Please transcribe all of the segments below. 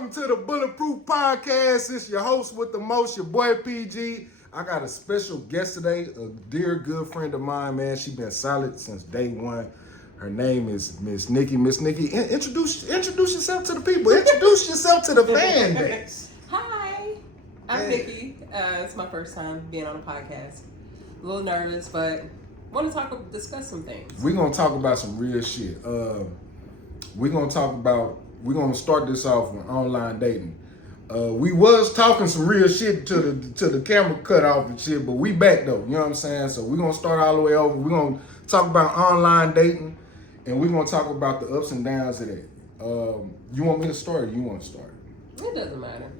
welcome to the Bulletproof Podcast. It's your host with the most, your boy PG. I got a special guest today, a dear good friend of mine, man. She been solid since day one. Her name is Miss Nikki. Miss Nikki, introduce yourself to the people. Introduce yourself to the fan base. Hi, I'm Nikki. It's my first time being on a podcast. A little nervous, but want to discuss some things. We're gonna talk about some real shit. We're gonna start this off with online dating. We was talking some real shit to the camera cut off and shit, but we back though. You know what I'm saying? So we're gonna start all the way over. We're gonna talk about online dating, and we're gonna talk about the ups and downs of that. You want me to start, or you want to start? It doesn't matter.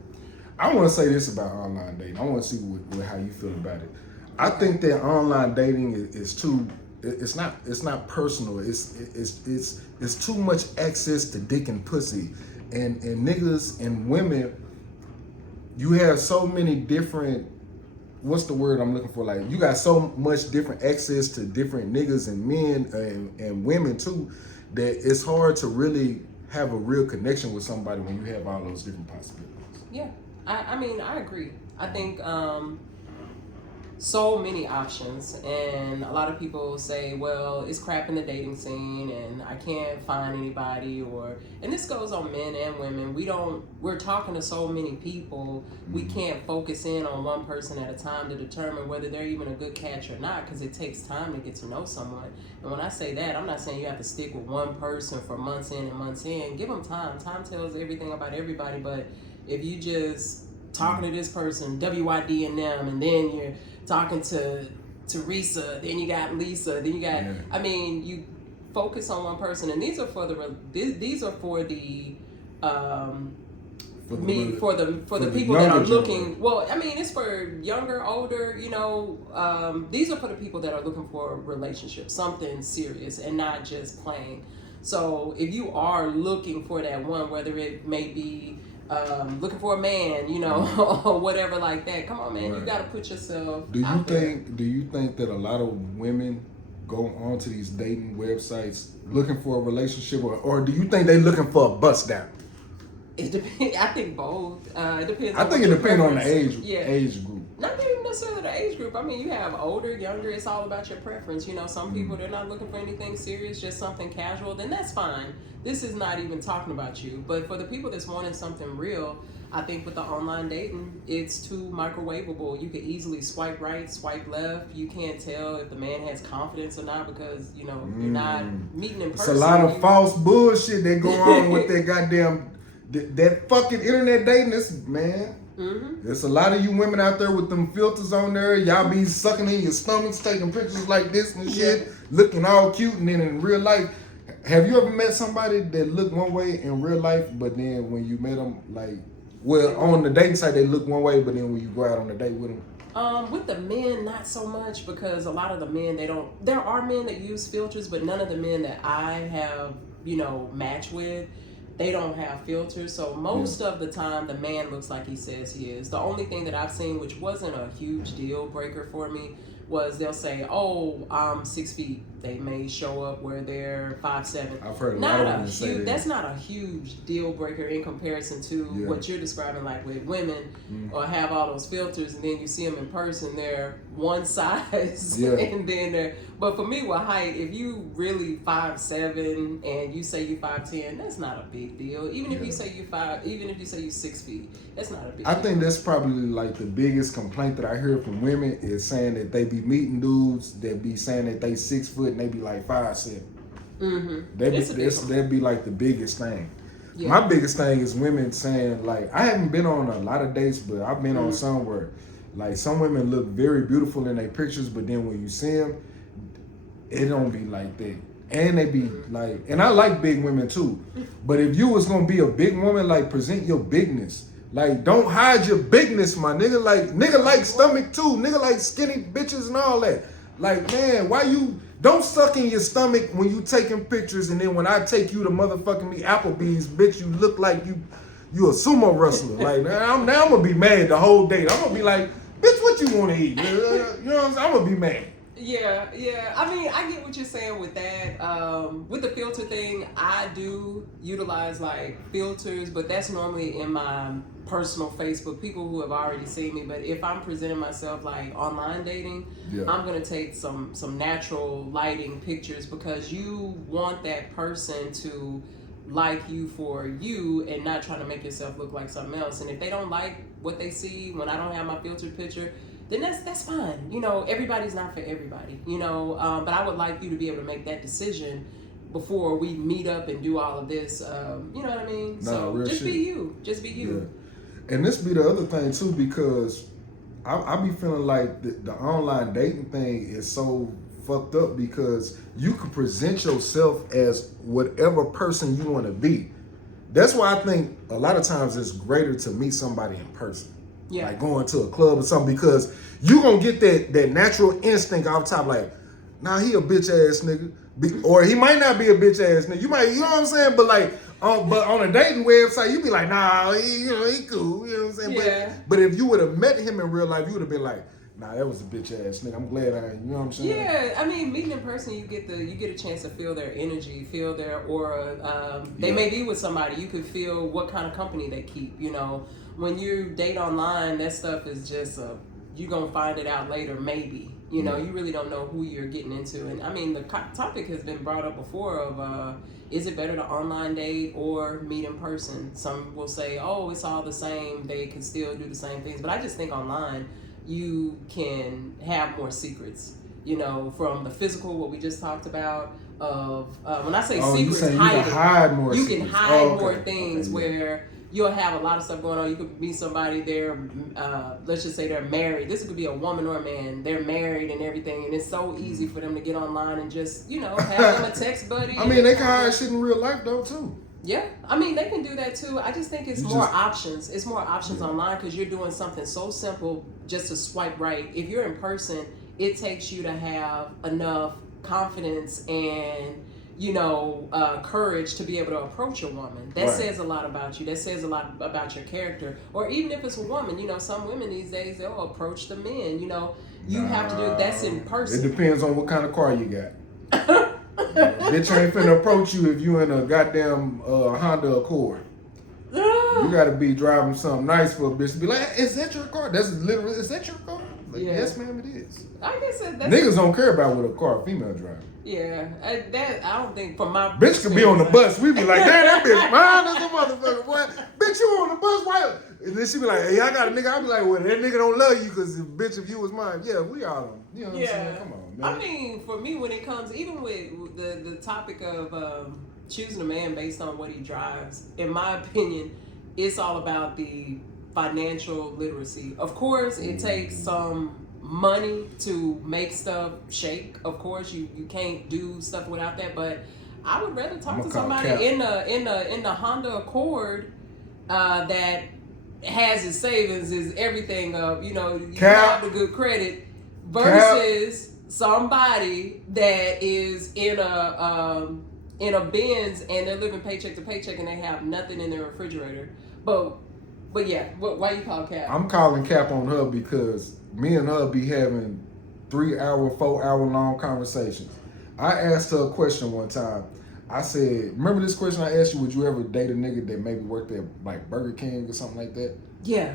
I want to say this about online dating. I want to see how you feel about it. I think that online dating is too. It's not personal. It's too much access to dick and pussy, and niggas and women. You have so many different. What's the word I'm looking for? Like, you got so much different access to different niggas and men and women too, that it's hard to really have a real connection with somebody when you have all those different possibilities. Yeah, I mean, I agree. I think so many options, and a lot of people say, well, it's crap in the dating scene and I can't find anybody, and this goes on men and women. We're talking to so many people, we can't focus in on one person at a time to determine whether they're even a good catch or not, because it takes time to get to know someone. And when I say that, I'm not saying you have to stick with one person for months in and months in. Give them time. Time tells everything about everybody, but if you just talking to this person, WYD and them, and then you're talking to Teresa, then you got Lisa, then you got, I mean, you focus on one person, and these are for the people that are looking. Well, I mean, it's for younger, older. These are for the people that are looking for a relationship, something serious, and not just playing. So if you are looking for that one, whether it may be looking for a man, or whatever like that. Come on, man, right. You got to put yourself. Do you think that a lot of women go onto these dating websites looking for a relationship, or do you think they looking for a bust down? It depends. I think both. It depends. I think it depends on the age group. Not even necessarily the age group. I mean, you have older, younger. It's all about your preference. Some people, they're not looking for anything serious, just something casual. Then that's fine. This is not even talking about you. But for the people that's wanting something real, I think with the online dating, it's too microwavable. You could easily swipe right, swipe left. You can't tell if the man has confidence or not because, you're not meeting in person. It's a lot of false bullshit that go on with that goddamn, that fucking internet dating. Man. Mm-hmm. There's a lot of you women out there with them filters on there. Y'all be sucking in your stomachs, taking pictures like this and shit, looking all cute, and then in real life, have you ever met somebody that looked one way in real life, but then when you met them, on the dating site they look one way, but then when you go out on a date with them? With the men, not so much, because a lot of the men, there are men that use filters, but none of the men that I have, matched with, they don't have filters. So most of the time, the man looks like he says he is. The only thing that I've seen, which wasn't a huge deal breaker for me, was they'll say, "Oh, I'm 6 feet." They may show up where they're 5'7". I've heard a lot of them say that. That's not a huge deal breaker in comparison to what you're describing, like with women, or have all those filters, and then you see them in person, they're one size, and then they're. But for me, with height, if you really 5'7" and you say you 5'10", that's not a big deal. Even if you say you 6 feet, that's not a big deal. I think that's probably like the biggest complaint that I hear from women is saying that they be meeting dudes that be saying that they 6 foot and they be like 5'7". That'd be like the biggest thing. Yeah. My biggest thing is women saying, like, I haven't been on a lot of dates, but I've been on some where, like, some women look very beautiful in their pictures, but then when you see them, it don't be like that. And they be like, and I like big women too, but if you was gonna be a big woman, like, present your bigness. Like, don't hide your bigness, my nigga. Like, nigga like stomach too. Nigga like skinny bitches and all that. Like, man, why you don't suck in your stomach when you taking pictures, and then when I take you to motherfucking me Applebee's, bitch, you look like you a sumo wrestler. Like, now I'm gonna be mad the whole day. I'm gonna be like, bitch, what you wanna eat? You know what I'm saying? I'm gonna be mad. Yeah. I mean, I get what you're saying with that. With the filter thing, I do utilize like filters, but that's normally in my personal Facebook. People who have already seen me. But if I'm presenting myself like online dating, Yeah. I'm gonna take some natural lighting pictures because you want that person to like you for you and not trying to make yourself look like something else. And if they don't like what they see when I don't have my filtered picture, then that's fine. You know, everybody's not for everybody, you know, but I would like you to be able to make that decision before we meet up and do all of this. You know what I mean? Nah, So real just shit. be you. Just be you. Yeah. And this be the other thing too, because I be feeling like the online dating thing is so fucked up because you can present yourself as whatever person you want to be. That's why I think a lot of times it's greater to meet somebody in person. Yeah. Like going to a club or something, because you gonna get that natural instinct off top, like, nah, he a bitch ass nigga. Or he might not be a bitch ass nigga. You know what I'm saying? But like, but on a dating website, you be like, nah, he cool. You know what I'm saying? Yeah. But if you would have met him in real life, you would have been like, nah, that was a bitch ass nigga. I'm glad you know what I'm saying? Yeah, I mean, meeting in person, you get a chance to feel their energy, feel their aura. They may be with somebody, you could feel what kind of company they keep. You know, when you date online, that stuff is just you're gonna find it out later, maybe. You know, you really don't know who you're getting into. And I mean, the topic has been brought up before of is it better to online date or meet in person? Some will say, oh, it's all the same. They can still do the same things. But I just think online, you can have more secrets, you know, from the physical, what we just talked about, of when I say secrets, hiding, you can hide more things where you'll have a lot of stuff going on. You could meet somebody, let's just say they're married. This could be a woman or a man. They're married and everything, and it's so easy for them to get online and just, you know, have them a text buddy. I mean, they can hide shit in real life though too. Yeah, I mean, they can do that too. I just think it's more options. It's more options online because you're doing something so simple just to swipe right. If you're in person, it takes you to have enough confidence and, you know, courage to be able to approach a woman. That says a lot about you. That says a lot about your character. Or even if it's a woman, you know, some women these days, they'll approach the men. You know, you have to do that's in person. It depends on what kind of car you got. Bitch ain't finna approach you if you in a goddamn Honda Accord. You gotta be driving something nice for a bitch to be like, is that your car? That's literally, is that your car? Like, yes, ma'am, it is. I guess that's niggas don't care about what a car female driver. Yeah, I don't think from my bitch could be on the bus. We be like, damn, that bitch mine. That's a motherfucker. What? Bitch, you on the bus? Why? And then she be like, hey, I got a nigga. I be like, well, that nigga don't love you because bitch, if you was mine, yeah, we all, you know what I'm saying? Come on, man. I mean, for me, when it comes, even with the topic of choosing a man based on what he drives, in my opinion, it's all about the financial literacy. Of course, it takes some money to make stuff shake. Of course, you can't do stuff without that. But I would rather talk to somebody in the Honda Accord that has his savings, is everything up. You know, you have the good credit versus somebody that is in a Benz and they're living paycheck to paycheck and they have nothing in their refrigerator. But yeah, why you call Cap? I'm calling Cap on her because me and her be having 3-hour, 4-hour long conversations. I asked her a question one time. I said, remember this question I asked you, would you ever date a nigga that maybe worked at like Burger King or something like that? Yeah.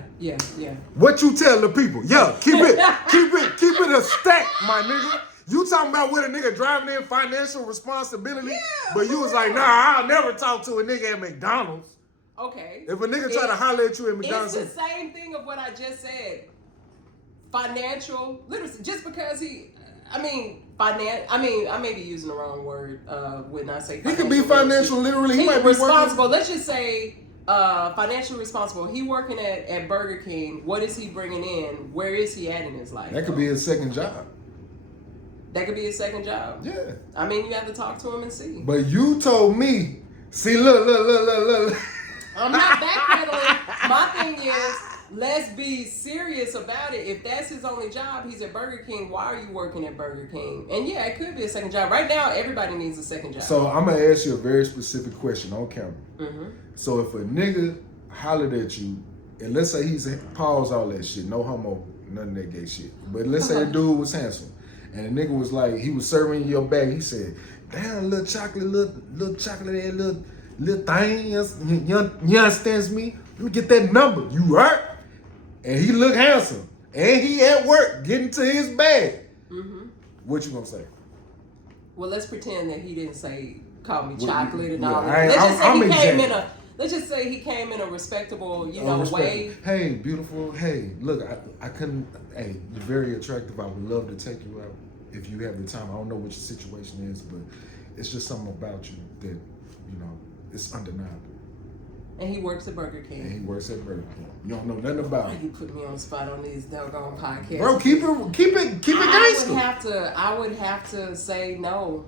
What you tell the people? Yeah, keep it a stack, my nigga. You talking about what a nigga driving in financial responsibility, but you was like, nah, I'll never talk to a nigga at McDonald's. Okay. If a nigga try to holler at you at McDonald's, it's the same thing of what I just said. Financial literacy. Just because I may be using the wrong word when I say financial. He could be financial literally. He might be responsible. Let's just say financially responsible. He working at Burger King. What is he bringing in? Where is he at in his life? That could be his second job. That could be his second job. Yeah. I mean, you have to talk to him and see. But you told me, see, look. I'm not backpedaling. My thing is, let's be serious about it. If that's his only job, he's at Burger King. Why are you working at Burger King? And yeah, it could be a second job. Right now, everybody needs a second job. So I'm going to ask you a very specific question on camera. Mm-hmm. So if a nigga hollered at you, and let's say pause all that shit, no homo, none of that gay shit. But let's say the dude was handsome. And the nigga was like, he was serving you your bag. He said, damn, little chocolate, little chocolate, little thing. You understand me? Let me get that number. You right? And he look handsome. And he at work getting to his bag. Mm-hmm. What you gonna say? Well, let's pretend that he didn't say, call me chocolate and yeah, all that. Let's just say he came in a respectable, way. Hey, beautiful. Hey, look, I couldn't. Hey, you're very attractive. I would love to take you out if you have the time. I don't know what your situation is, but it's just something about you that, it's undeniable. And he works at Burger King. You don't know nothing about it. You put me on the spot on these doggone podcasts. Bro, keep it gangster. I would have to say no.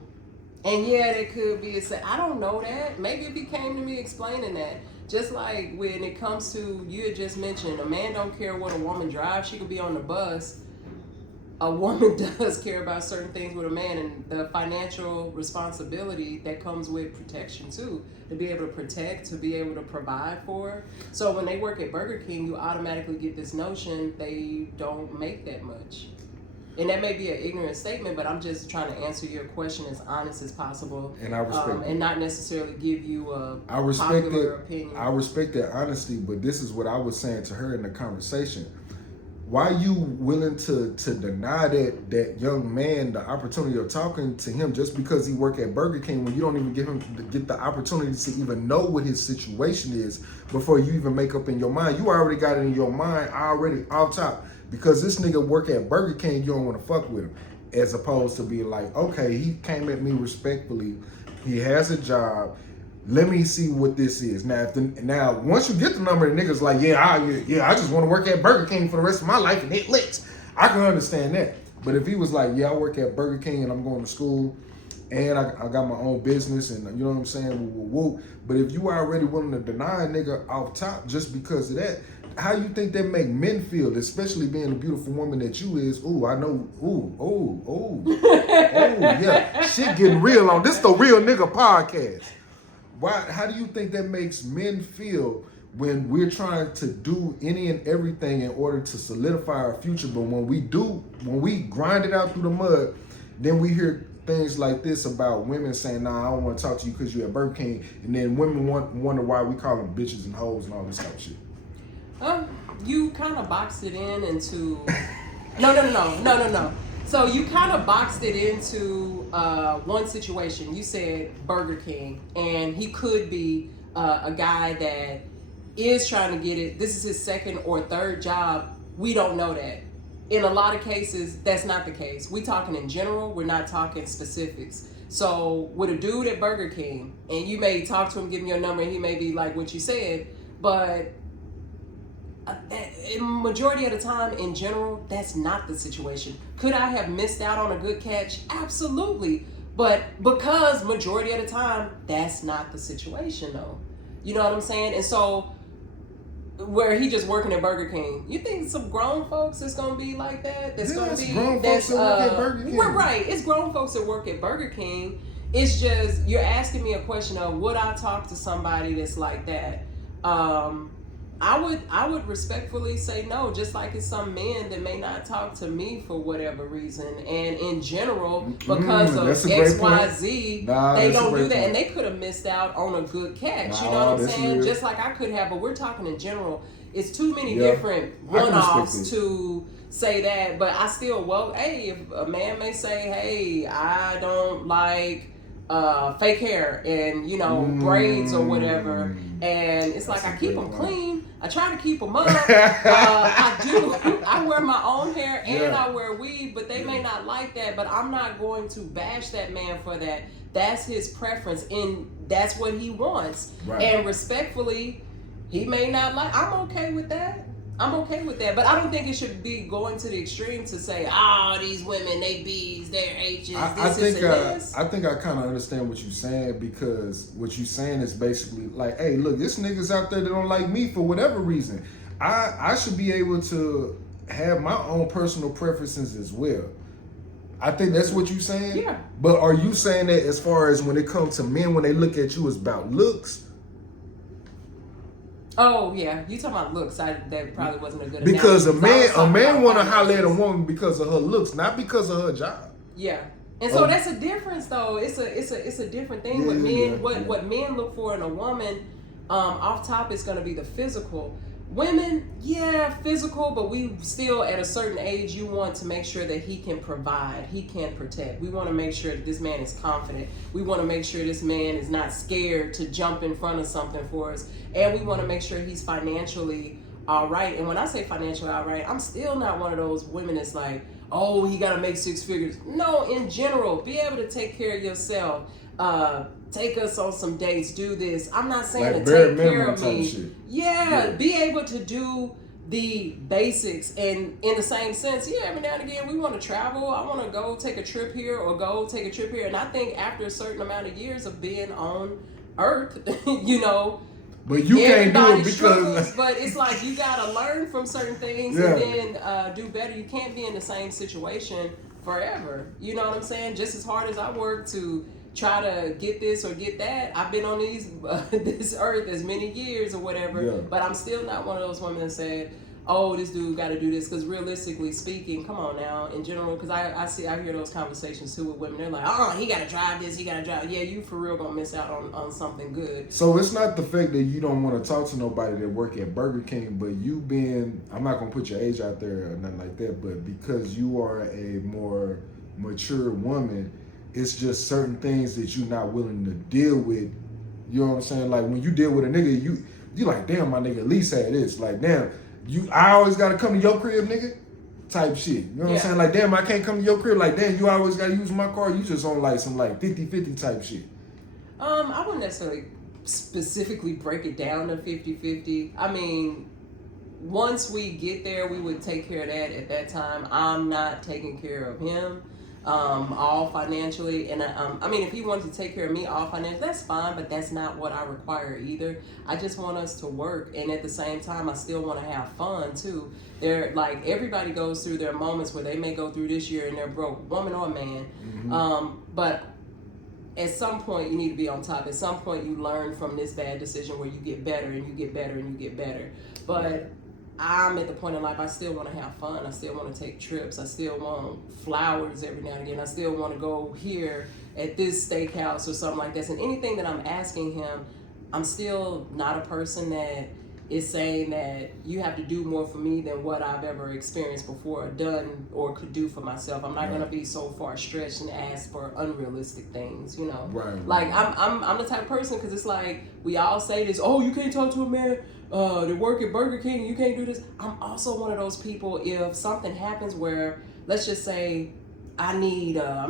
And yeah, there could be I don't know that. Maybe if he came to me explaining that. Just like when it comes to, you had just mentioned, a man don't care what a woman drives. She could be on the bus. A woman does care about certain things with a man, and the financial responsibility that comes with protection too. To be able to protect, to be able to provide for. So when they work at Burger King, you automatically get this notion they don't make that much. And that may be an ignorant statement, but I'm just trying to answer your question as honest as possible. And I respect and not necessarily give you a popular opinion. I respect that honesty, but this is what I was saying to her in the conversation. Why are you willing to deny that young man the opportunity of talking to him just because he work at Burger King when you don't even get the opportunity to even know what his situation is before you even make up in your mind? You already got it in your mind already off top. Because this nigga work at Burger King, you don't want to fuck with him. As opposed to being like, okay, he came at me respectfully. He has a job. Let me see what this is. Now, once you get the number, the nigga's like, I just want to work at Burger King for the rest of my life and hit licks. I can understand that. But if he was like, I work at Burger King and I'm going to school and I got my own business and you know what I'm saying? Woo. But if you already willing to deny a nigga off top just because of that, how you think that make men feel, especially being a beautiful woman that you is? Ooh, I know. Yeah. Shit getting real on this. The Real Nigga Podcast. How do you think that makes men feel when we're trying to do any and everything in order to solidify our future? But when we grind it out through the mud, then we hear things like this about women saying, nah, I don't want to talk to you because you're at Burger King. And then women wonder why we call them bitches and hoes and all this type of shit. You kind of boxed it into no. So you kind of boxed it into one situation. You said Burger King, and he could be a guy that is trying to get it. This is his second or third job. We don't know that. In a lot of cases, that's not the case. We talking in general. We're not talking specifics. So with a dude at Burger King, and you may talk to him, give him your number, and he may be like what you said, but majority of the time, in general, that's not the situation. Could I have missed out on a good catch? Absolutely. But because majority of the time, that's not the situation, though. You know what I'm saying? And so, where he just working at Burger King, you think some grown folks is gonna be like that? That's gonna be grown folks that work at Burger King. We're right. It's grown folks that work at Burger King. It's just you're asking me a question of would I talk to somebody that's like that? I would respectfully say no, just like it's some men that may not talk to me for whatever reason. And in general, because of XYZ, they don't do that. And they could have missed out on a good catch. You know what I'm saying? Just like I could have, but we're talking in general. It's too many different one-offs to say that. But I still, hey, if a man may say, hey, I don't like fake hair and, braids or whatever. And it's like I keep them clean. I try to keep them up. I do. I wear my own hair and I wear weave, but they may not like that. But I'm not going to bash that man for that. That's his preference, and that's what he wants. Right. And respectfully, he may not like. I'm okay with that. But I don't think it should be going to the extreme to say, these women, they B's, they're H's, this. I think I kind of understand what you're saying, because what you're saying is basically like, hey, look, this niggas out there that don't like me for whatever reason. I should be able to have my own personal preferences as well. I think that's what you're saying. Yeah. But are you saying that as far as when it comes to men, when they look at you, it's about looks? Oh yeah, you talking about looks? That probably wasn't a good. Because a man want to holler at a woman because of her looks, not because of her job. Yeah. And so that's a difference, though. It's a different thing with men. What men look for in a woman, off top is going to be the physical. Women, yeah, physical, but we still at a certain age, you want to make sure that he can provide, he can protect. We want to make sure that this man is confident. We want to make sure this man is not scared to jump in front of something for us, and we want to make sure he's financially all right. And when I say financially all right, I'm still not one of those women that's like, oh, he got to make 6 figures. No, in general, be able to take care of yourself. Take us on some dates, do this. I'm not saying like to take care of me. Shit. Yeah, be able to do the basics. And in the same sense, yeah, every now and again, we want to travel. I want to go take a trip here or go take a trip here. And I think after a certain amount of years of being on Earth, you know, but you can't do it because struggles, but it's like you gotta learn from certain things and then do better. You can't be in the same situation forever. You know what I'm saying? Just as hard as I work to try to get this or get that, I've been on this earth as many years or whatever, but I'm still not one of those women that said, oh, this dude got to do this, because realistically speaking, come on now, in general, because I hear those conversations too with women. They're like, oh, he got to drive this, he got to drive. Yeah, you for real gonna miss out on something good. So it's not the fact that you don't want to talk to nobody that work at Burger King, but you being, I'm not gonna put your age out there or nothing like that, but because you are a more mature woman, it's just certain things that you're not willing to deal with. You know what I'm saying? Like when you deal with a nigga, you like, damn, my nigga at least had this. Like, damn, I always gotta come to your crib, nigga, type shit. You know what I'm saying? Like, damn, I can't come to your crib. Like, damn, you always gotta use my car. You just on like some like 50-50 type shit. I wouldn't necessarily specifically break it down to 50-50. I mean, once we get there, we would take care of that at that time. I'm not taking care of him. All financially, and I mean, if he wanted to take care of me all financially, that's fine, but that's not what I require either. I just want us to work, and at the same time, I still want to have fun too. They're like, everybody goes through their moments where they may go through this year and they're broke, woman or man. But at some point, you need to be on top. At some point, you learn from this bad decision where you get better and you get better and you get better. But I'm at the point in life, I still want to have fun. I still want to take trips. I still want flowers every now and again. I still want to go here at this steakhouse or something like this. And anything that I'm asking him, I'm still not a person that is saying that you have to do more for me than what I've ever experienced before or done or could do for myself. I'm not going to be so far stretched and ask for unrealistic things, you know. Like I'm the type of person, because it's like we all say this, oh, you can't talk to a man that work at Burger King, you can't do this. I'm also one of those people, if something happens where, let's just say I need a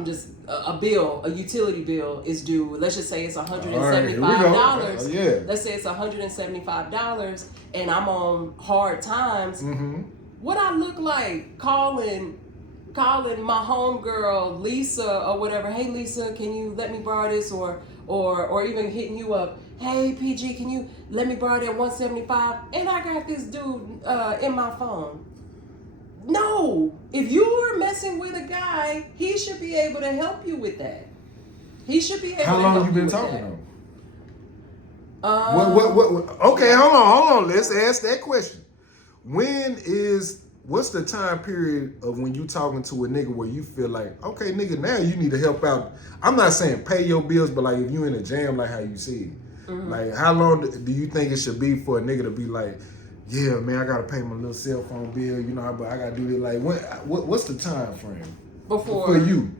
utility bill is due. Let's just say it's $175. Let's say it's $175 and I'm on hard times. What I look like calling my homegirl Lisa or whatever, hey Lisa, can you let me borrow this, or even hitting you up, hey PG, can you let me borrow that $175? And I got this dude in my phone. No, if you're messing with a guy, he should be able to help you with that. He should be able to help you with that. How long you been talking though? What? Okay, hold on. Let's ask that question. What's the time period of when you talking to a nigga where you feel like, okay, nigga, now you need to help out? I'm not saying pay your bills, but like if you in a jam, like how you see it. Like how long do you think it should be for a nigga to be like, yeah, man, I gotta pay my little cell phone bill, you know, but I gotta do this. Like, what's the time frame for you?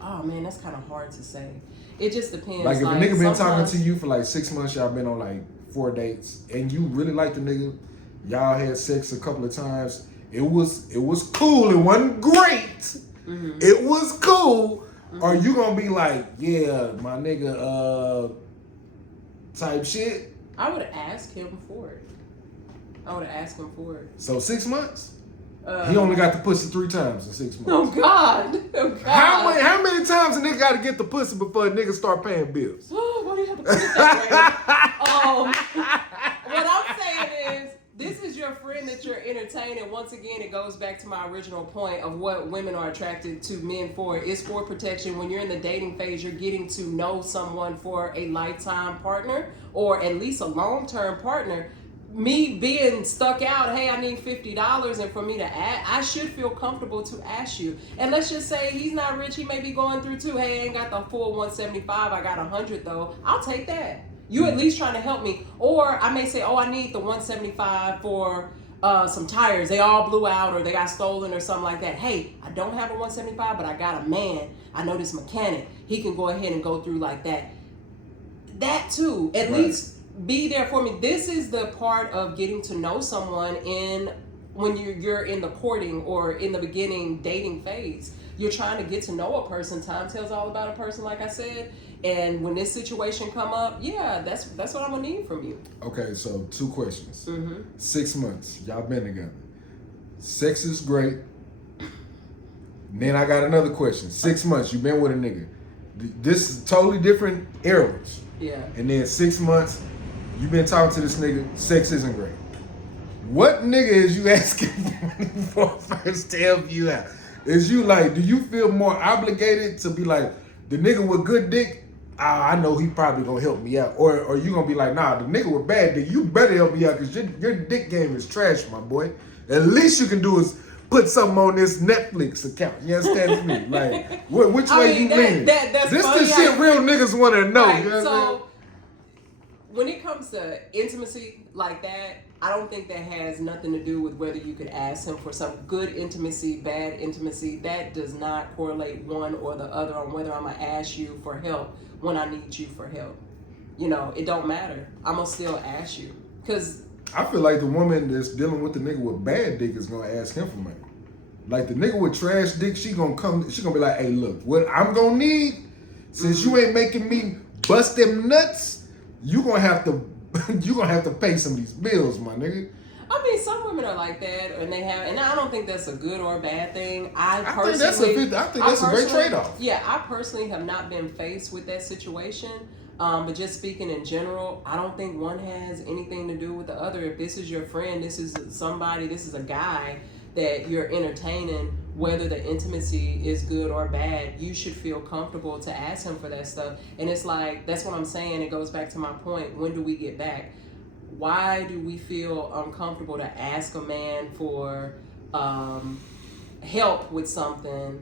Oh man, that's kind of hard to say. It just depends. Like if a nigga been talking to you for like 6 months, y'all been on like 4 dates, and you really like the nigga, y'all had sex a couple of times. It was cool. It wasn't great. It was cool. Are you gonna be like, yeah, my nigga, type shit? I would ask him for it. So 6 months? He only got the pussy 3 times in 6 months. Oh God. How many times a nigga got to get the pussy before a nigga start paying bills? Why do you have to put it that way? What I'm saying is, this is your friend that you're entertaining. Once again, it goes back to my original point of what women are attracted to men for. It's for protection. When you're in the dating phase, you're getting to know someone for a lifetime partner or at least a long-term partner. me being stuck out, hey, I need $50, and for me to ask, I should feel comfortable to ask you. And let's just say he's not rich, he may be going through too. Hey, I ain't got the full 175, I got 100 though. I'll take that. You at least trying to help me. Or I may say, oh, I need the 175 for some tires. They all blew out or they got stolen or something like that. Hey, I don't have a 175, but I got a man. I know this mechanic. He can go ahead and go through like that. That too, at least be there for me. This is the part of getting to know someone when you're in the courting or in the beginning dating phase. You're trying to get to know a person. Time tells all about a person, like I said. And when this situation come up, yeah, that's what I'm gonna need from you. Okay, so 2 questions. Mm-hmm. 6 months, y'all been together. Sex is great. Then I got another question. 6 months, you been with a nigga. This is totally different eras. Yeah. And then 6 months, you been talking to this nigga, sex isn't great. What nigga is you asking for first to help you out? Is you like, do you feel more obligated to be like, the nigga with good dick, I know he probably gonna help me out? Or you gonna be like, nah, the nigga with bad dick, you better help me out because your dick game is trash, my boy. At least you can do is put something on this Netflix account. You understand me? Like, which way you lean? That's this funny. the shit real niggas want to know. Right. You know So when it comes to intimacy like that, I don't think that has nothing to do with whether you could ask him for some good intimacy, bad intimacy. That does not correlate one or the other on whether I'm going to ask you for help when I need you for help. You know, it don't matter. I'm going to still ask you. Because I feel like the woman that's dealing with the nigga with bad dick is going to ask him for money. Like the nigga with trash dick, she gonna be like, hey, look, what I'm gonna need, since you ain't making me bust them nuts, you gonna have to pay some of these bills, my nigga. I mean, some women are like that, and I don't think that's a good or a bad thing. I think that's a great trade-off. Yeah, I personally have not been faced with that situation. But just speaking in general, I don't think one has anything to do with the other. If this is your friend, this is somebody, this is a guy that you're entertaining, whether the intimacy is good or bad, you should feel comfortable to ask him for that stuff. And it's like, that's what I'm saying. It goes back to my point. When do we get back? Why do we feel uncomfortable to ask a man for help with something,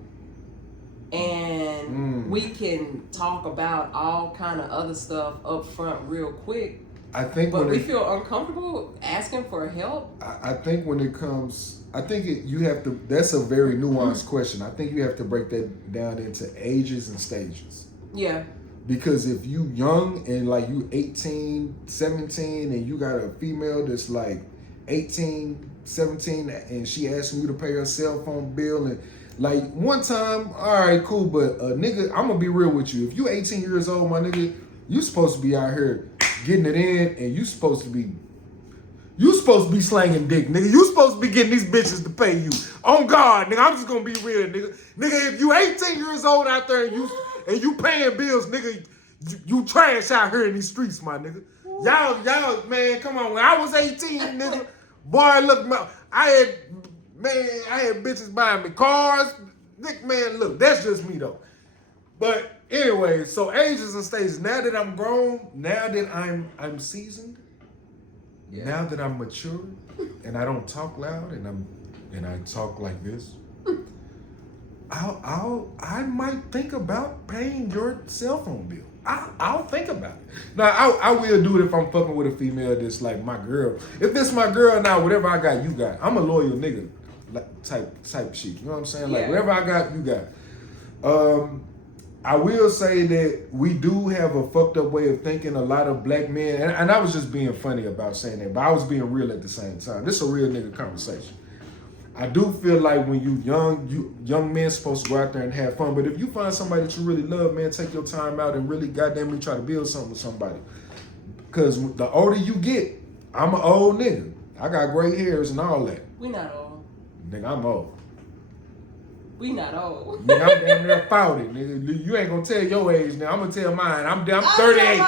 and we can talk about all kind of other stuff up front real quick, but we feel uncomfortable asking for help? I think when it comes, you have to, that's a very nuanced question. I think you have to break that down into ages and stages. Yeah. Because if you young and like you 18, 17 and you got a female that's like 18, 17 and she asking you to pay her cell phone bill and like one time, all right, cool, but nigga, I'm gonna be real with you. If you 18 years old, my nigga, you supposed to be out here getting it in and you supposed to be slanging dick, nigga. You supposed to be getting these bitches to pay you. On God, nigga, I'm just gonna be real, nigga. Nigga, if you 18 years old out there and you paying bills, nigga, you trash out here in these streets, my nigga. Y'all, man, come on. When I was 18, nigga, boy, look, I had bitches buying me cars. Nick, man, look, that's just me though. But anyway, so ages and stages. Now that I'm grown, now that I'm seasoned, now that I'm mature, and I don't talk loud, and I talk like this, I might think about paying your cell phone bill. I'll think about it. Now I will do it if I'm fucking with a female that's like my girl. If it's my girl, now whatever I got, you got. I'm a loyal nigga, type shit. You know what I'm saying? Like whatever I got, you got. I will say that we do have a fucked up way of thinking. A lot of black men, and I was just being funny about saying that, but I was being real at the same time. This is a real nigga conversation. I do feel like when you young men supposed to go out there and have fun. But if you find somebody that you really love, man, take your time out and really goddamn try to build something with somebody. Because the older you get, I'm an old nigga. I got gray hairs and all that. We not old. Nigga, I'm old. We not old. Nigga, I'm damn near 40. Nigga, you ain't gonna tell your age now. I'm gonna tell mine. I'm 38.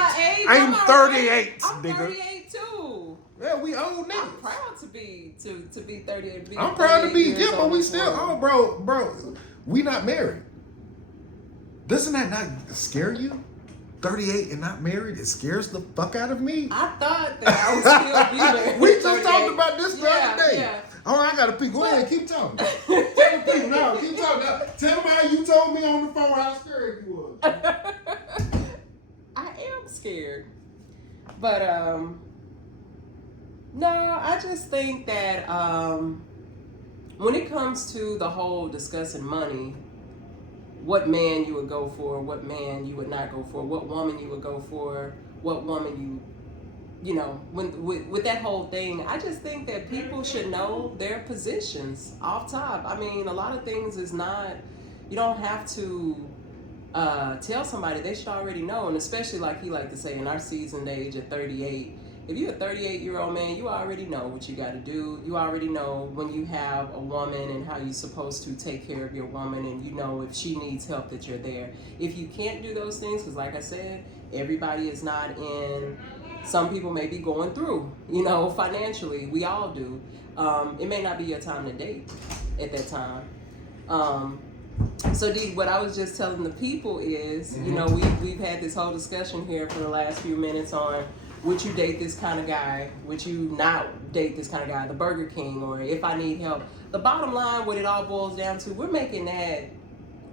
I'm 38, I'm nigga. 38 too. Yeah, we old niggas. I'm proud to be 38. I'm proud to be, yeah, but we still, bro, we not married. Doesn't that not scare you? 38 and not married, it scares the fuck out of me. I thought that I would still be married. We just talked about this the other day. Yeah. Oh, I got to peek. Go ahead, keep talking. Tell the people now. Keep talking. Now, tell them how you told me on the phone how scared you was. I am scared. But, no, I just think that when it comes to the whole discussing money, what man you would go for, what man you would not go for, what woman you would go for, what woman you know, with that whole thing, I just think that people should know their positions off top. I mean, a lot of things is not, you don't have to tell somebody, they should already know. And especially like he like to say, in our seasoned age at 38, if you're a 38-year-old man, you already know what you got to do. You already know when you have a woman and how you're supposed to take care of your woman, and you know if she needs help that you're there. If you can't do those things, because like I said, everybody is not in, some people may be going through, you know, financially. We all do. It may not be your time to date at that time. So Dee, what I was just telling the people is, you know, we've had this whole discussion here for the last few minutes on, would you date this kind of guy? Would you not date this kind of guy? The Burger King, or if I need help. The bottom line, what it all boils down to, we're making that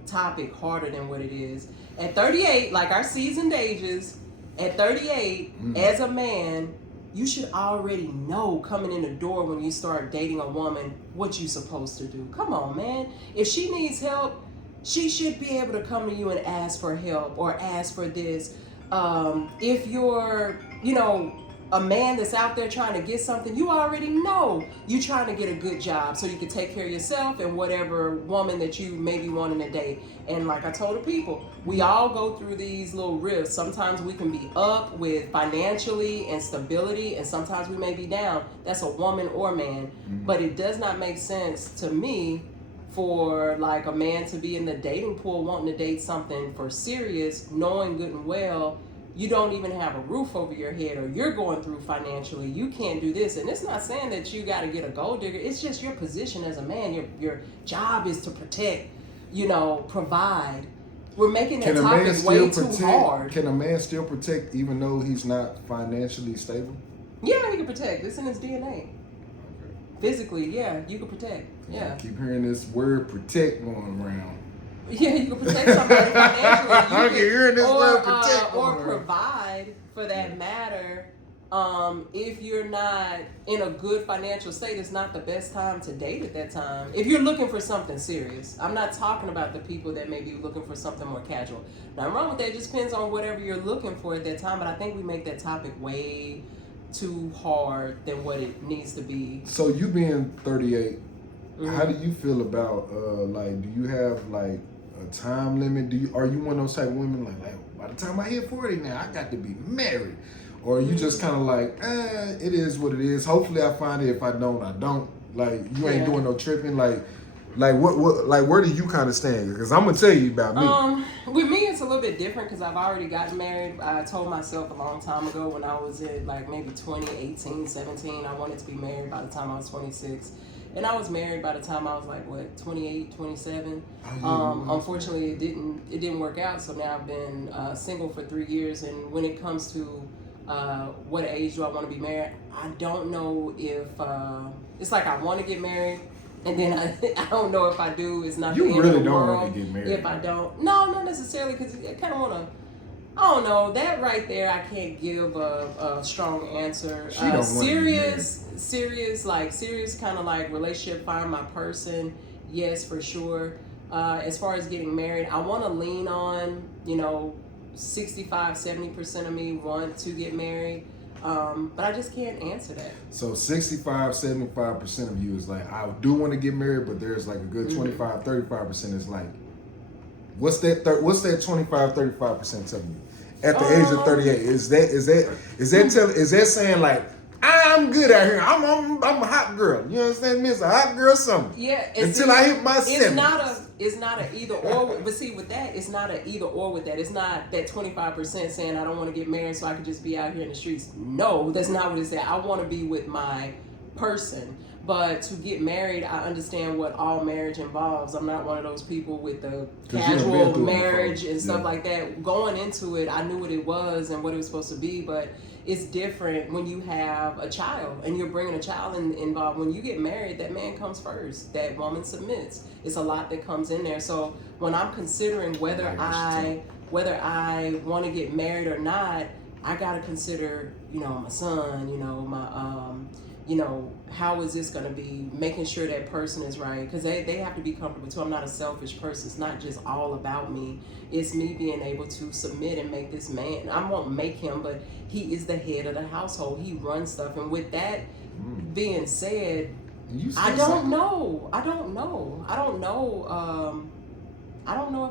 topic harder than what it is. At 38, like our seasoned ages, at 38, as a man, you should already know coming in the door when you start dating a woman what you're supposed to do. Come on, man. If she needs help, she should be able to come to you and ask for help or ask for this. If you're, you know, a man that's out there trying to get something, you already know you're trying to get a good job so you can take care of yourself and whatever woman that you may be wanting to date. And like I told the people, we all go through these little rifts. Sometimes we can be up with financially and stability, and sometimes we may be down. That's a woman or man. But it does not make sense to me for like a man to be in the dating pool wanting to date something for serious, knowing good and well you don't even have a roof over your head, or you're going through financially, you can't do this. And it's not saying that you got to get a gold digger. It's just your position as a man. Your job is to protect, you know, provide. We're making that topic way too hard. Can a man still protect even though he's not financially stable? Yeah, he can protect. It's in his DNA. Okay. Physically, yeah, you can protect. Yeah. I keep hearing this word protect going around. Yeah, you can protect somebody financially. I keep hearing this word protect or provide, for that matter. If you're not in a good financial state, it's not the best time to date at that time. If you're looking for something serious, I'm not talking about the people that may be looking for something more casual. Nothing wrong with that. It just depends on whatever you're looking for at that time. But I think we make that topic way too hard than what it needs to be. So you being 38, how do you feel about like? Do you have like a time limit? Are you one of those type of women like by the time I hit 40 now I got to be married? Or are you just kind of like, it is what it is. Hopefully I find it. If I don't, I don't. Like, you ain't doing no tripping. Like what? Like, where do you kind of stand? Because I'm gonna tell you about me. With me, it's a little bit different because I've already gotten married. I told myself a long time ago when I was in like maybe 2018, 17, I wanted to be married by the time I was 26. And I was married by the time I was like, what, 28, 27. Unfortunately, it didn't work out. So now I've been single for 3 years. And when it comes to what age do I want to be married, I don't know if it's like I want to get married, and then I don't know if I do. It's not the end of the world. You really don't want to get married. If I don't, no, not necessarily, because I kind of want to. I don't know, that right there, I can't give a strong answer. Serious kind of like relationship, find my person, yes, for sure. As far as getting married, I want to lean on, 65-70% of me want to get married, but I just can't answer that. So 65-75% of you is like, I do want to get married, but there's like a good 25-35% is like, what's that 25-35% telling you at the age of 38? Is that saying like, I'm good out here, I'm a hot girl, you understand me? It's a hot girl summer. Yeah. Until I hit my 70s. It's not an either or. But see, with that, it's not an either or with that. It's not that 25% saying I don't want to get married so I can just be out here in the streets. No, that's not what it said. I want to be with my person. But to get married, I understand what all marriage involves. I'm not one of those people with the casual marriage and stuff like that. Going into it, I knew what it was and what it was supposed to be, but it's different when you have a child and you're bringing a child involved. When you get married, that man comes first. That woman submits. It's a lot that comes in there. So when I'm considering whether I want to get married or not, I got to consider, my son, how is this going to be, making sure that person is right, because they have to be comfortable too. I'm not a selfish person. It's not just all about me. It's me being able to submit and make this man, I won't make him, but he is the head of the household. He runs stuff. And with that being said, I don't know if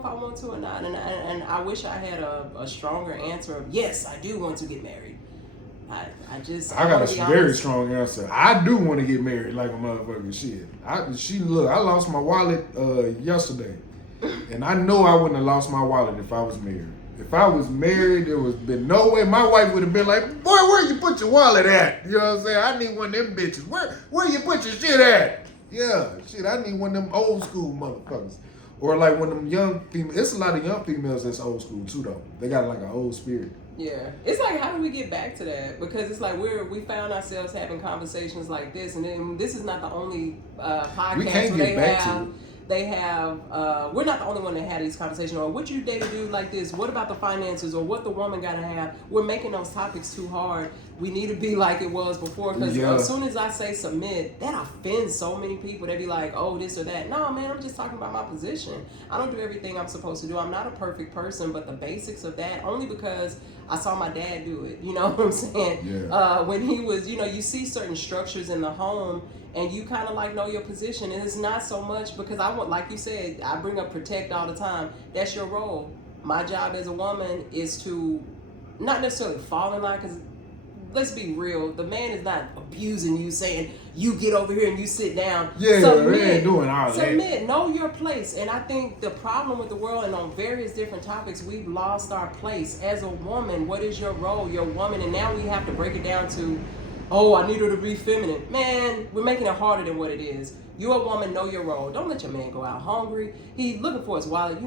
I want to or not. And I wish I had a stronger answer of, yes, I do want to get married. I got a very strong answer. I do want to get married like a motherfucking shit. I lost my wallet yesterday. And I know I wouldn't have lost my wallet if I was married. If I was married, there would have been no way my wife would have been like, boy, where you put your wallet at? You know what I'm saying? I need one of them bitches. Where you put your shit at? Yeah, shit, I need one of them old school motherfuckers. Or like one of them young females. It's a lot of young females that's old school too, though. They got like an old spirit. Yeah, it's like, how do we get back to that? Because it's like we found ourselves having conversations like this, and then this is not the only podcast we can't get back to it. They have, we're not the only one that had these conversations, or what you date do like this, what about the finances, or what the woman got to have. We're making those topics too hard. We need to be like it was before, because as soon as I say submit, that offends so many people. They be like, oh, this or that. No, man, I'm just talking about my position. I don't do everything I'm supposed to do. I'm not a perfect person, but the basics of that, only because I saw my dad do it. You know what I'm saying? Yeah. When he was, you see certain structures in the home, and you kind of like know your position. And it's not so much because like you said, I bring up protect all the time. That's your role. My job as a woman is to not necessarily fall in line, because let's be real, the man is not abusing you, saying you get over here and you sit down. Yeah, submit, they ain't doing all that. Submit, know your place. And I think the problem with the world, and on various different topics, we've lost our place. As a woman, what is your role? You're a woman, and now we have to break it down to, oh, I need her to be feminine. Man, we're making it harder than what it is. You're a woman, know your role. Don't let your man go out hungry. He's looking for his wallet. He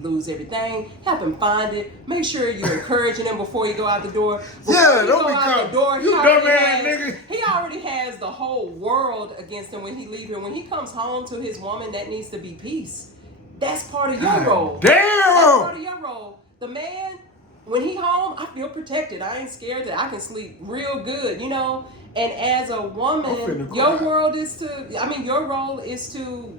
lose everything. Help him find it. Make sure you're encouraging him before you go out the door. Don't be out the door. You dumb ass nigga. He already has the whole world against him when he leaves here. When he comes home to his woman, that needs to be peace. That's part of your role. Damn. That's part of your role. The man, when he home, I feel protected. I ain't scared that I can sleep real good, And as a woman, your role is to,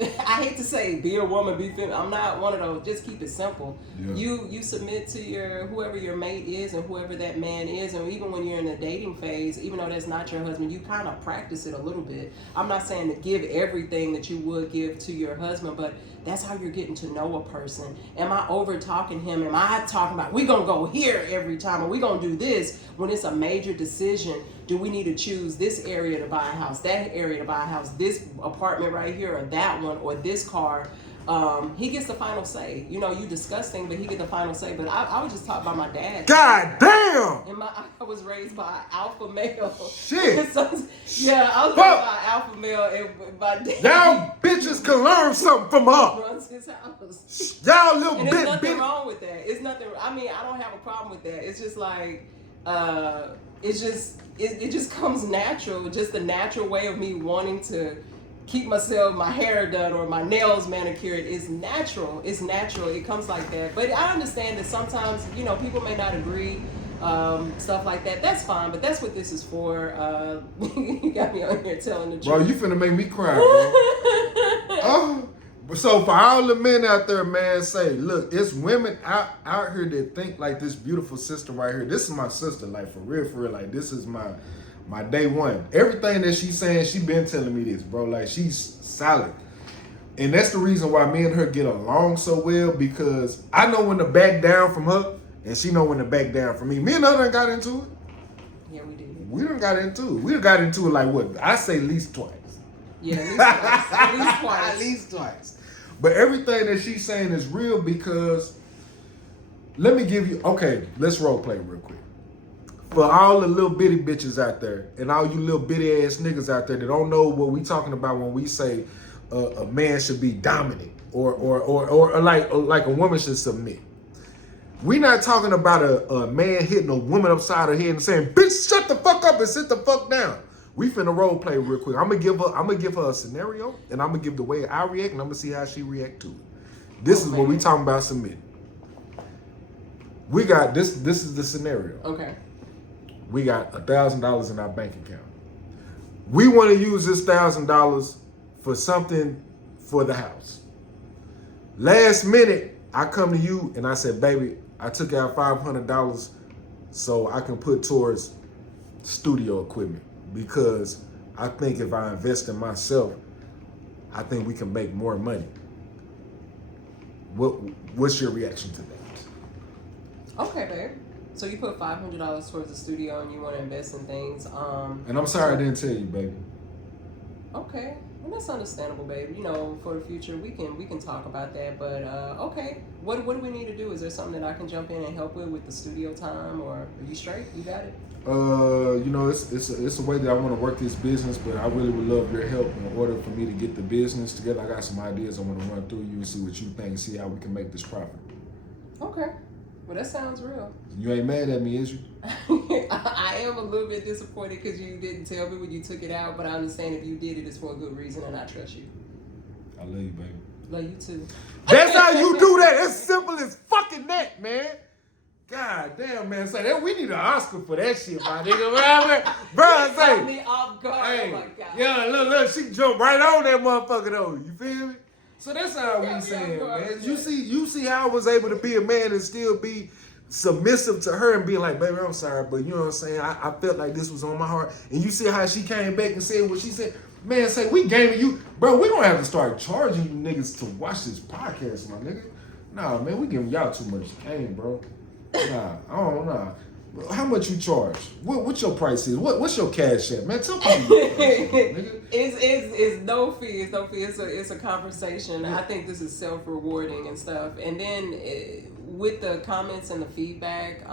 I hate to say, be a woman, be feminine. I'm not one of those. Just keep it simple. Yeah. You submit to whoever your mate is and whoever that man is. And even when you're in the dating phase, even though that's not your husband, you kind of practice it a little bit. I'm not saying to give everything that you would give to your husband, but that's how you're getting to know a person. Am I over talking him? Am I talking about, we gonna go here every time, or we gonna do this when it's a major decision? Do we need to choose this area to buy a house, that area to buy a house, this apartment right here, or that one, or this car? He gets the final say. You discuss things, but he gets the final say. But I was just taught by my dad. God damn! And I was raised by an alpha male. Shit. So, yeah, I was raised by an alpha male, and my dad. Y'all bitches can learn something from her. Runs his house. Y'all little and bitch. There's nothing wrong with that. It's nothing. I mean, I don't have a problem with that. It's just like, it just comes natural. Just the natural way of me wanting to keep my hair done or my nails manicured is natural. It's natural. It comes like that. But I understand that sometimes, people may not agree, stuff like that. That's fine, but that's what this is for. You got me on here telling the truth. Bro, you finna make me cry, bro. So for all the men out there, man, say, look, it's women out here that think like this beautiful sister right here. This is my sister, like for real. Like this is my day one. Everything that she's saying, she been telling me this, bro. Like she's solid. And that's the reason why me and her get along so well, because I know when to back down from her and she know when to back down from me. Me and her done got into it. Yeah, we did. We done got into it. We done got into it like what? I say at least twice. Yeah, at least twice. At least twice. At least twice. But everything that she's saying is real, because let me give you, okay, let's role play real quick. for all the little bitty bitches out there and all you little bitty ass niggas out there that don't know what we talking about when we say a man should be dominant or like a woman should submit. We not talking about a man hitting a woman upside her head and saying, "Bitch, shut the fuck up and sit the fuck down." We finna role play real quick. I'm gonna give her a scenario, and I'm gonna give the way I react, and I'm gonna see how she react to it. This is what we talking about submitting. We got this. This is the scenario. Okay. We got $1,000 in our bank account. We want to use this $1,000 for something for the house. Last minute, I come to you and I said, "Baby, I took out $500 so I can put towards studio equipment because I think if I invest in myself, I think we can make more money." What's your reaction to that? Okay, babe. So you put $500 towards the studio and you want to invest in things. And I'm sorry I didn't tell you, baby. Okay. Well, that's understandable, babe. You know, for the future, we can talk about that. But okay, what do we need to do? Is there something that I can jump in and help with the studio time, or are you straight? You got it. You know, it's a way that I want to work this business, but I really would love your help in order for me to get the business together. I got some ideas I want to run through you and see what you think, see how we can make this profit. Okay. Well, that sounds real. You ain't mad at me, is you? I am a little bit disappointed because you didn't tell me when you took it out, but I understand if you did it, it's for a good reason, and I trust you. I love you, baby. Love you too. That's how you do that. It's simple as fucking that, man. God damn, man. Say that we need an Oscar for that shit, my nigga. Bro, say. Me off guard. Hey, oh my God. yeah, look, she jumped right on that motherfucker though. You feel me? So that's how we saying, man. You see how I was able to be a man and still be submissive to her and be like, "Baby, I'm sorry, but you know what I'm saying? I felt like this was on my heart." And you see how she came back and said what she said. Man, say we gaming you, bro. We gonna have to start charging you niggas to watch this podcast, my nigga. Nah, man, we giving y'all too much game, bro. Nah, I don't know. How much you charge? What your price is? What's your cash at, man? Tell me your price, nigga. It's no fee. It's no fee. It's a conversation. I think this is self-rewarding and stuff. And then with the comments and the feedback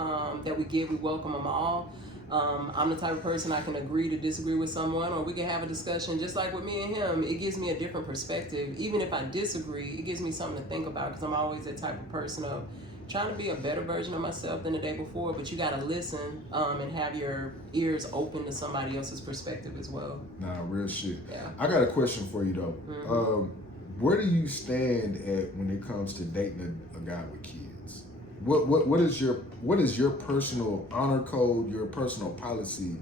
that we get, we welcome them all. I'm the type of person I can agree to disagree with someone, or we can have a discussion just like with me and him. It gives me a different perspective. Even if I disagree, it gives me something to think about because I'm always that type of person of trying to be a better version of myself than the day before, but you got to listen and have your ears open to somebody else's perspective as well. Nah, real shit. Yeah. I got a question for you though. Mm-hmm. Where do you stand at when it comes to dating a guy with kids? What is your personal honor code, your personal policy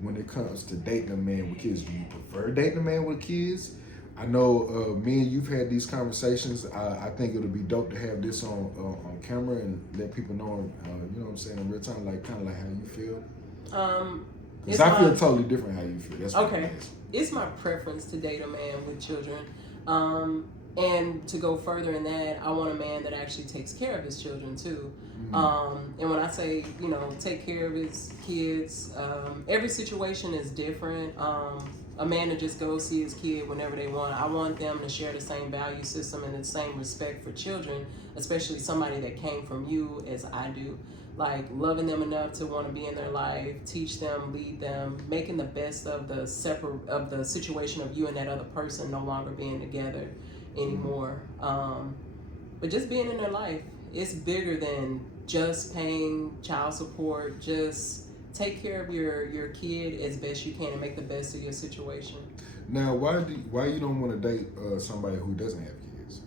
when it comes to dating a man with kids? Do you prefer dating a man with kids? I know me and you've had these conversations. I think it'll be dope to have this on camera and let people know, you know what I'm saying, in real time, like kind of like how you feel. Because I feel totally different how you feel. That's okay. It's my preference to date a man with children. And to go further in that, I want a man that actually takes care of his children too. Mm-hmm. And when I say, you know, take care of his kids, every situation is different. A man that just goes see his kid whenever they want. I want them to share the same value system and the same respect for children, especially somebody that came from you as I do. Like loving them enough to want to be in their life, teach them, lead them, making the best of the situation of you and that other person no longer being together anymore. But just being in their life, it's bigger than just paying child support. Just take care of your kid as best you can and make the best of your situation. Now, why you don't want to date somebody who doesn't have kids?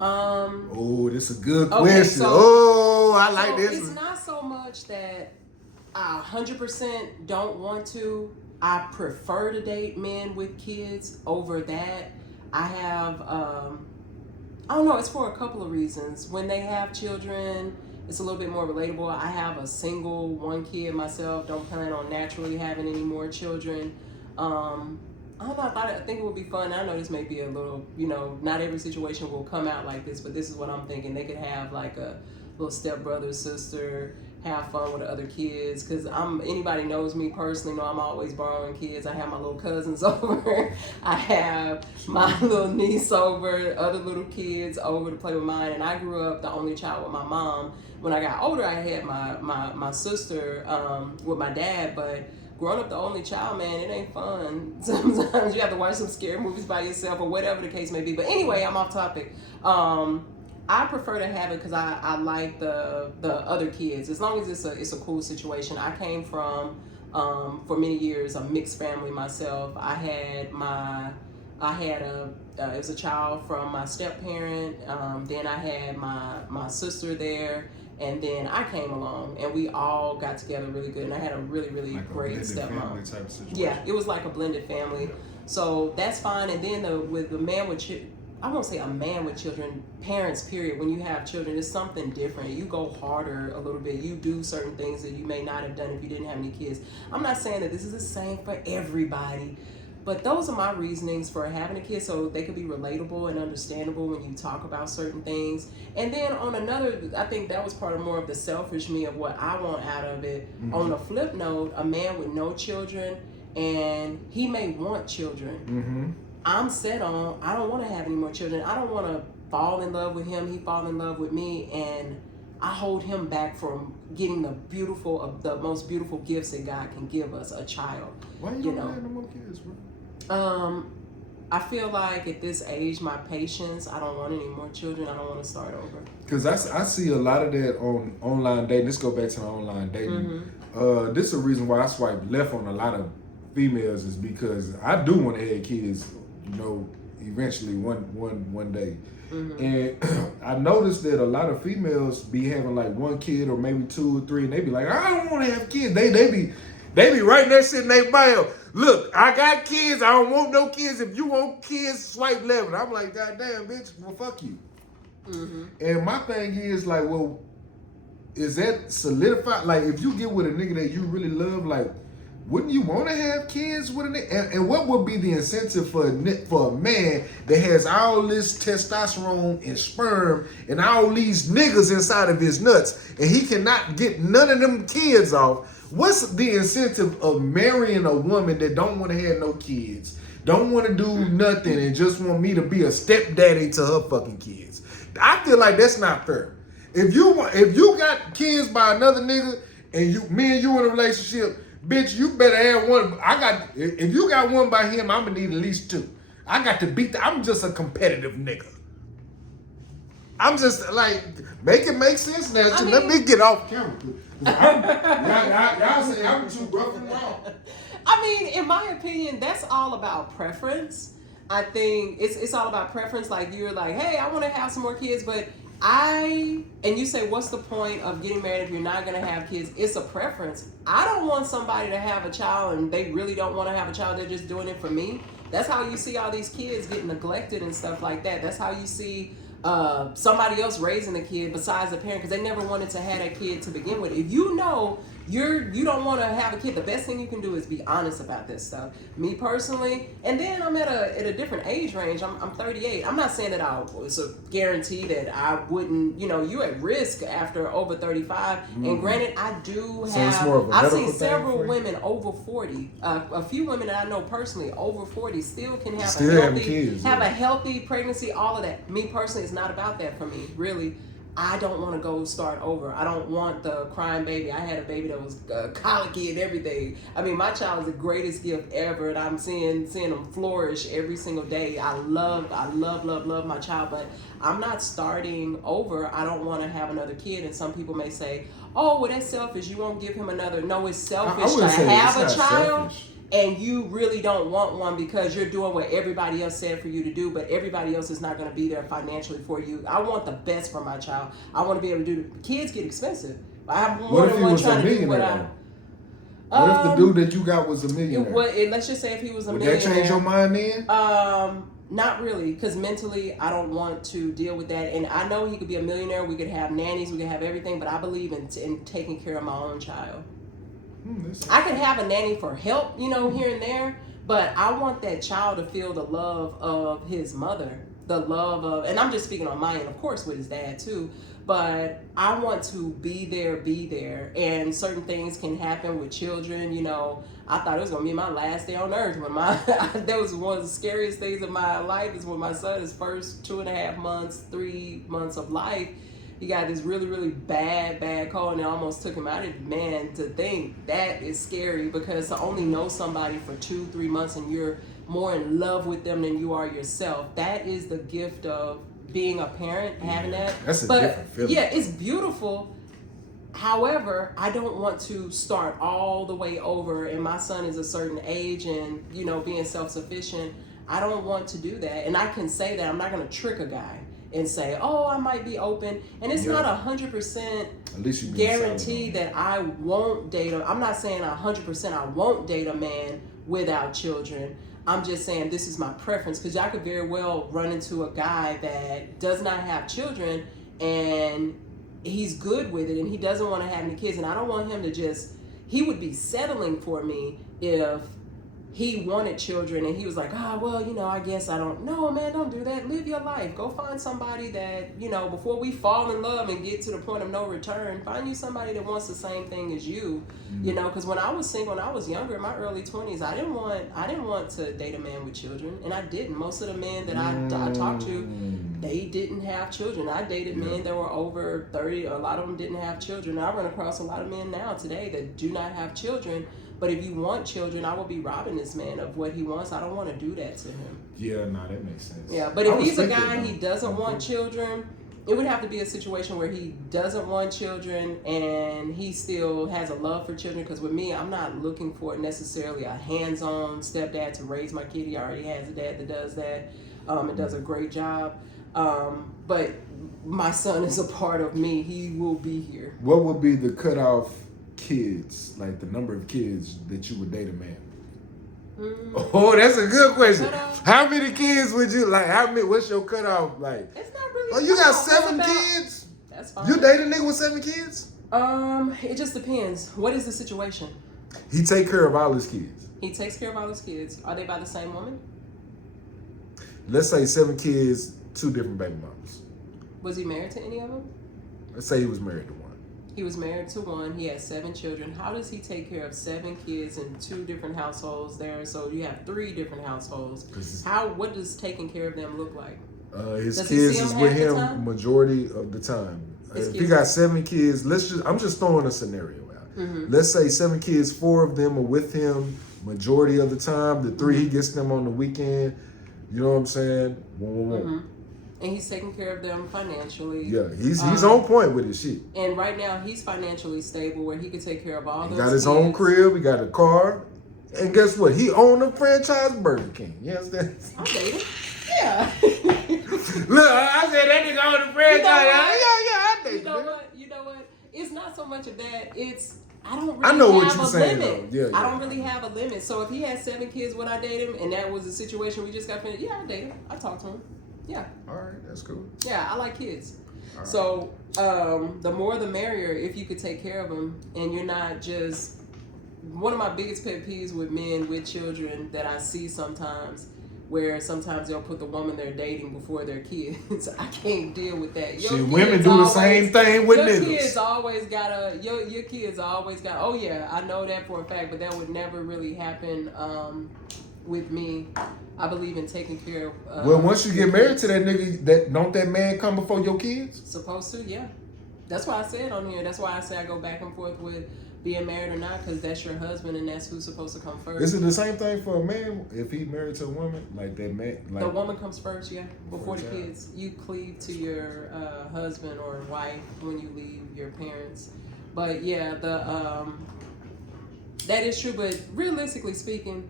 Oh, this is a good question. I like this. It's not so much that I 100% don't want to. I prefer to date men with kids over that. I have, I don't know, it's for a couple of reasons. When they have children, it's a little bit more relatable. I have a single one kid myself, don't plan on naturally having any more children. I don't know, I think it would be fun. I know this may be a little, you know, not every situation will come out like this, but this is what I'm thinking. They could have like a little stepbrother, sister, have fun with the other kids, because anybody knows me personally know I'm always borrowing kids. I have my little cousins over, I have my little niece over, other little kids over to play with mine, and I grew up the only child with my mom. When I got older, I had my sister with my dad, but growing up the only child, man, it ain't fun. Sometimes you have to watch some scary movies by yourself or whatever the case may be. But anyway, I'm off topic. I prefer to have it because I like the other kids, as long as it's a cool situation. I came from for many years a mixed family myself. I had it was a child from my step parent. Then I had my sister there, and then I came along, and we all got together really good. And I had a really like great stepmom. Type of situation. Yeah, it was like a blended family. So that's fine. And then with the man with I won't say a man with children, parents, period. When you have children, it's something different. You go harder a little bit. You do certain things that you may not have done if you didn't have any kids. I'm not saying that this is the same for everybody, but those are my reasonings for having a kid, so they could be relatable and understandable when you talk about certain things. And then on another, I think that was part of more of the selfish me of what I want out of it. Mm-hmm. On the flip note, a man with no children, and he may want children. Mm-hmm. I'm set on, I don't want to have any more children. I don't want to fall in love with him, he fall in love with me, and I hold him back from getting the most beautiful gifts that God can give us, a child. Why you don't have no more kids, bro? I feel like at this age, my patience, I don't want any more children. I don't want to start over. Because I see a lot of that on online dating. Let's go back to the online dating. Mm-hmm. This is a reason why I swipe left on a lot of females, is because I do want to have kids, eventually one day. Mm-hmm. And I noticed that a lot of females be having like one kid or maybe two or three, and they be like, I don't want to have kids. They be writing that shit in their bio. Look, I got kids. I don't want no kids. If you want kids, swipe left. And I'm like, God damn, bitch. Well, fuck you. Mm-hmm. And my thing is like, well, is that solidified? Like, if you get with a nigga that you really love, like, wouldn't you want to have kids with a nigga? And what would be the incentive for a man that has all this testosterone and sperm and all these niggas inside of his nuts, and he cannot get none of them kids off? What's the incentive of marrying a woman that don't want to have no kids, don't want to do nothing, and just want me to be a stepdaddy to her fucking kids? I feel like that's not fair. If you got kids by another nigga and me and you in a relationship, bitch, you better have one. If you got one by him, I'm gonna need at least two. I got to beat I'm just a competitive nigga. I'm just like, make it make sense now. Let me get off camera. Y'all say I'm too rough and wrong. I mean, in my opinion, that's all about preference. I think it's all about preference. Like, you're like, hey, I want to have some more kids, but and you say, what's the point of getting married if you're not going to have kids? It's a preference. I don't want somebody to have a child and they really don't want to have a child. They're just doing it for me. That's how you see all these kids get neglected and stuff like that. That's how you see somebody else raising a kid besides the parent, because they never wanted to have that kid to begin with. If you know you don't want to have a kid, the best thing you can do is be honest about this stuff. Me personally, and then I'm at a different age range. I'm 38. I'm not saying that it's a guarantee that I wouldn't, you're at risk after over 35. Mm-hmm. And granted, I do have, I've seen several women over 40. A few women that I know personally over 40 still can have a healthy pregnancy, all of that. Me personally, it's not about that for me, really. I don't want to go start over. I don't want the crying baby. I had a baby that was colicky and everything. I mean, my child is the greatest gift ever, and I'm seeing them flourish every single day. I love my child, but I'm not starting over. I don't want to have another kid. And some people may say, oh, well, that's selfish. You won't give him another. No, it's selfish to have a child. Selfish. And you really don't want one because you're doing what everybody else said for you to do, but everybody else is not going to be there financially for you. I want the best for my child. I want to be able to do. Kids get expensive. I have more than one trying to do what I. What if the dude that you got was a millionaire? Let's just say if he was a millionaire. Would millionaire. that change your mind then? Not really, because mentally I don't want to deal with that. And I know he could be a millionaire. We could have nannies. We could have everything. But I believe in taking care of my own child. I could have a nanny for help, here and there, but I want that child to feel the love of his mother. the love of, and I'm just speaking on my end, of course, with his dad too. But I want to be there, and certain things can happen with children. You know, I thought it was gonna be my last day on earth when that was one of the scariest days of my life. Is when my son, his first 2.5 months, 3 months of life, he got this really, really bad cold, and it almost took him out of it. Man, to think that is scary, because to only know somebody for 2-3 months and you're more in love with them than you are yourself, that is the gift of being a parent, having that. That's a different feeling. Yeah, it's beautiful. However, I don't want to start all the way over, and my son is a certain age and, you know, being self-sufficient. I don't want to do that. And I can say that. I'm not going to trick a guy and say, oh, I might be open. And it's not 100% guaranteed that I won't date him. I'm not saying 100% I won't date a man without children. I'm just saying this is my preference, because I could very well run into a guy that does not have children and he's good with it and he doesn't want to have any kids. And I don't want him to he would be settling for me if he wanted children and he was like, well, you know, I guess I don't. No, man, don't do that. Live your life. Go find somebody that, you know, before we fall in love and get to the point of no return, find you somebody that wants the same thing as you. You know, because when I was single, when I was younger, in my early 20s, I didn't want to date a man with children, and I didn't. Most of the men that I talked to, they didn't have children. I dated men that were over 30. A lot of them didn't have children. I run across a lot of men now today that do not have children. But if you want children, I will be robbing this man of what he wants. I don't want to do that to him. Yeah, no, that makes sense. Yeah, but if he's a guy, he doesn't want children, it would have to be a situation where he doesn't want children and he still has a love for children. Because with me, I'm not looking for necessarily a hands-on stepdad to raise my kid. He already has a dad that does that and does a great job. But my son is a part of me. He will be here. What would be the cutoff kids, like the number of kids that you would date a man? Oh, that's a good question. How many kids would you like? What's your cutoff like? It's not really. Oh, you got 7 kids? That's fine. You date a nigga with 7 kids? It just depends. What is the situation? He take care of all his kids. He takes care of all his kids. Are they by the same woman? Let's say 7 kids, 2 different baby mamas. Was he married to any of them? Let's say he was married to one. He was married to one. He has 7 children. How does he take care of 7 kids in 2 different households there? So you have 3 different households. What does taking care of them look like? His kids is with him majority of the time. If he got 7 kids, I'm just throwing a scenario out. Let's say 7 kids, 4 of them are with him majority of the time. The 3 he gets them on the weekend. You know what I'm saying? And he's taking care of them financially. Yeah, he's on point with his shit. And right now, he's financially stable where he can take care of all those. He got his own crib. He got a car. And guess what? He owned a franchise Burger King. You understand? I'll date him. Yeah. Look, I said that nigga owned a franchise. I date him. You know what? It's not so much of that. I don't really have a limit. Yeah, I don't really have a limit. So if he had 7 kids, would I date him? And that was the situation we just got finished. Yeah, I'd date him. I talk to him. Yeah. All right, that's cool. Yeah, I like kids. Right. So the more the merrier if you could take care of them and you're not just... One of my biggest pet peeves with men with children that I see sometimes, where sometimes they'll put the woman they're dating before their kids. I can't deal with that. Women do the same thing with niggas. Your kids always got, oh yeah, I know that for a fact, but that would never really happen with me. I believe in taking care of... well, once you get married to that nigga, don't that man come before your kids? Supposed to, yeah. That's why I said on here. That's why I say I go back and forth with being married or not, because that's your husband and that's who's supposed to come first. Is it the same thing for a man if he married to a woman? Like that man... Like, the woman comes first, yeah. Before the kids. You cleave to your husband or wife when you leave your parents. But yeah, that is true. But realistically speaking,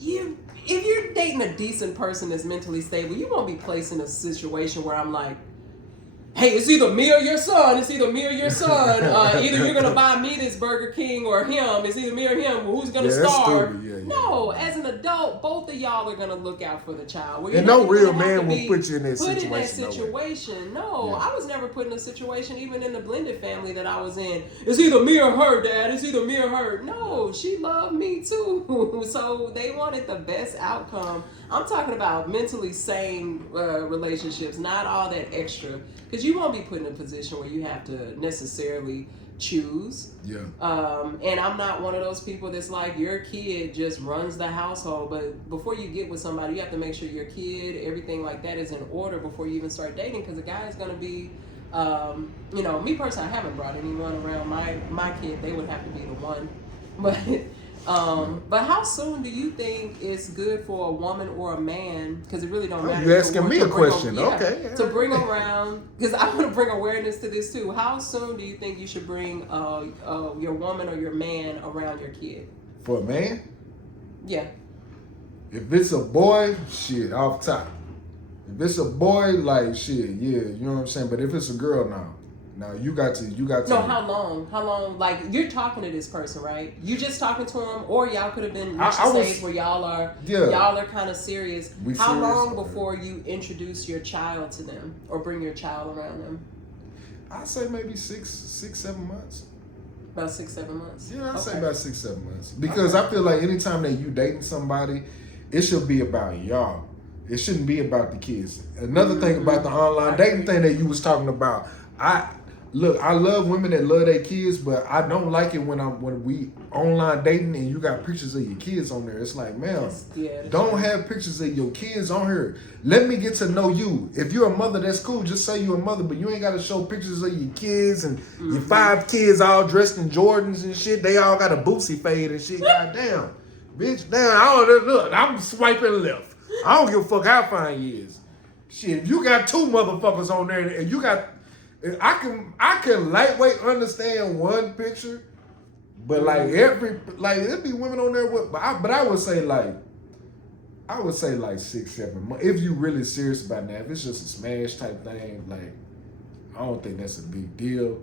if you're dating a decent person that's mentally stable, you won't be placed in a situation where I'm like, hey, it's either me or your son. It's either me or your son. Either you're gonna buy me this Burger King or him. It's either me or him. Who's gonna starve? No, as an adult, both of y'all are gonna look out for the child. And no real man will put you in that situation. Put in that situation. No, I was never put in a situation, even in the blended family that I was in. It's either me or her, Dad. It's either me or her. No, she loved me too. So they wanted the best outcome. I'm talking about mentally sane relationships, not all that extra. Because you won't be put in a position where you have to necessarily choose. Yeah. And I'm not one of those people that's like, your kid just runs the household. But before you get with somebody, you have to make sure your kid, everything like that is in order before you even start dating. Because a guy is going to be, you know, me personally, I haven't brought anyone around my kid. They would have to be the one. But how soon do you think it's good for a woman or a man? Because it really don't matter. You asking me a question? Okay. To bring around, because I want to bring awareness to this too. How soon do you think you should bring your woman or your man around your kid? For a man? Yeah. If it's a boy, shit, off top. If it's a boy, like shit, yeah, you know what I'm saying. But if it's a girl, now. No, you got to. No, how long? How long? Like, you're talking to this person, right? You just talking to him, or y'all could have been reached a stage where y'all are kind of serious. How long before you introduce your child to them, or bring your child around them? I'd say maybe 6, 7 months. About 6, 7 months. Yeah, I'd say about 6, 7 months. Because I feel like anytime that you dating somebody, it should be about y'all. It shouldn't be about the kids. Another thing about the online dating thing that you was talking about, I love women that love their kids, but I don't like it when we online dating and you got pictures of your kids on there. It's like, man, don't have pictures of your kids on here. Let me get to know you. If you're a mother, that's cool. Just say you're a mother, but you ain't got to show pictures of your kids and your 5 kids all dressed in Jordans and shit. They all got a Boosie fade and shit. Goddamn, bitch, damn, look, I'm swiping left. I don't give a fuck how fine you is. Shit, if you got 2 motherfuckers on there and you got... I can lightweight understand one picture, but like it'd be women on there with, but I would say like 6, 7 months if you really serious about that. If it's just a smash type thing, like I don't think that's a big deal.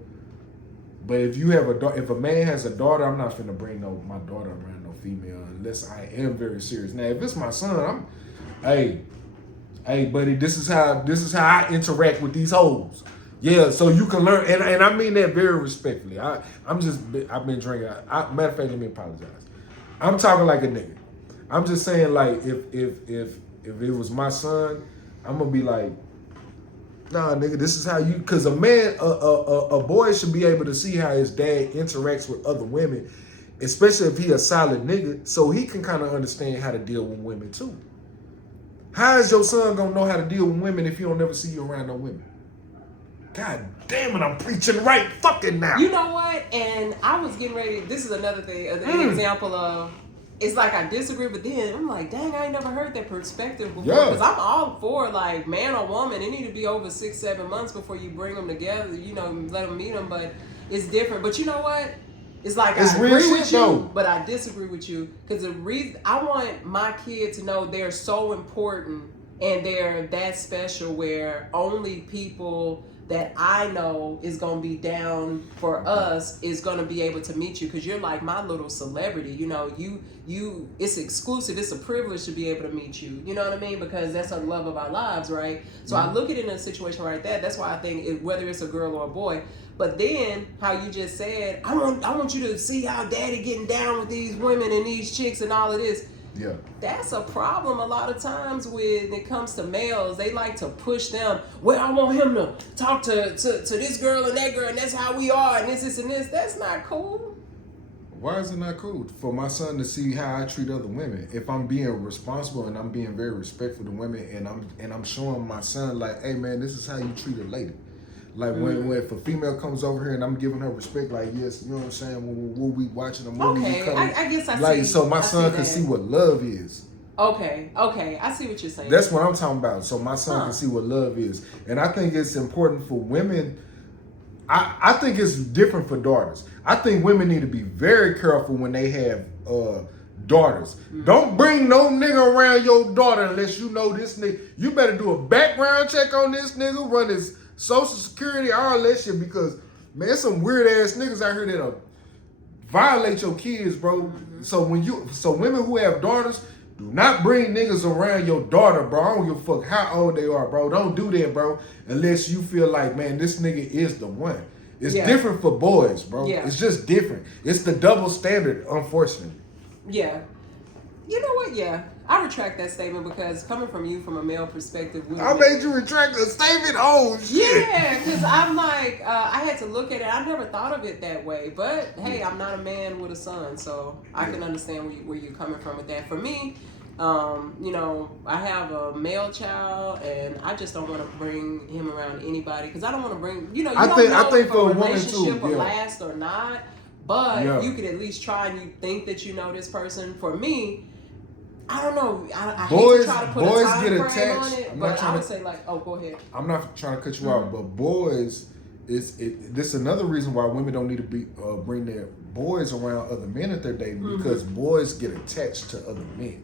But if you have if a man has a daughter, I'm not finna bring my daughter around no female unless I am very serious. Now if it's my son, hey buddy, this is how I interact with these hoes. Yeah, so you can learn, and I mean that very respectfully. I've been drinking. Matter of fact, let me apologize. I'm talking like a nigga. I'm just saying, like, if it was my son, I'm gonna be like, nah, nigga, this is how you. Cause a man, a boy should be able to see how his dad interacts with other women, especially if he a solid nigga, so he can kind of understand how to deal with women too. How is your son gonna know how to deal with women if he don't never see you around no women? God damn it, I'm preaching right fucking now. You know what? And I was getting ready. This is another thing, an example of, it's like I disagree, but then I'm like, dang, I ain't never heard that perspective before. Because I'm all for, like, man or woman, it need to be over 6, 7 months before you bring them together, you know, let them meet them, but it's different. But you know what? It's like, I agree with you, but I disagree with you. Because the reason, I want my kid to know they're so important and they're that special where only people that I know is going to be down for us is going to be able to meet you, because you're like my little celebrity. You know, you it's exclusive. It's a privilege to be able to meet you. You know what I mean? Because that's the love of our lives, right? So I look at it in a situation like that. That's why I think whether it's a girl or a boy. But then how you just said, I want you to see how daddy getting down with these women and these chicks and all of this. Yeah, that's a problem a lot of times when it comes to males. They like to push them. Well, I want him to talk to this girl and that girl, and that's how we are, and this and this. That's not cool. Why is it not cool for my son to see how I treat other women? If I'm being responsible and I'm being very respectful to women, and I'm showing my son like, hey man, this is how you treat a lady. Like when if a female comes over here and I'm giving her respect, like yes, you know what I'm saying. When we watching a movie, I guess I like see. So my son can see what love is. Okay, I see what you're saying. That's what I'm talking about. So my son can see what love is, and I think it's important for women. I think it's different for daughters. I think women need to be very careful when they have daughters. Don't bring no nigga around your daughter unless you know this nigga. You better do a background check on this nigga, run his Social Security, all that shit. Because man, some weird ass niggas out here that'll violate your kids, bro. Mm-hmm. So women who have daughters, do not bring niggas around your daughter, bro. I don't give a fuck how old they are, bro. Don't do that, bro. Unless you feel like, man, this nigga is the one. It's different for boys, bro. Yeah. It's just different. It's the double standard, unfortunately. Yeah. You know what? Yeah. I retract that statement because coming from you from a male perspective. I made you retract the statement? Oh, shit. Yeah, because I'm like, I had to look at it. I never thought of it that way. But, hey, I'm not a man with a son, so I can understand where you're coming from with that. For me, you know, I have a male child, and I just don't want to bring him around anybody because I don't want to bring, you know, you don't know if a relationship will last or not, but you could at least try and you think that you know this person. For me, I don't know. I hate to try to put a time frame on it, but I would say like, oh, go ahead. I'm not trying to cut you out, but boys, this is another reason why women don't need to be bring their boys around other men that they're dating because boys get attached to other men.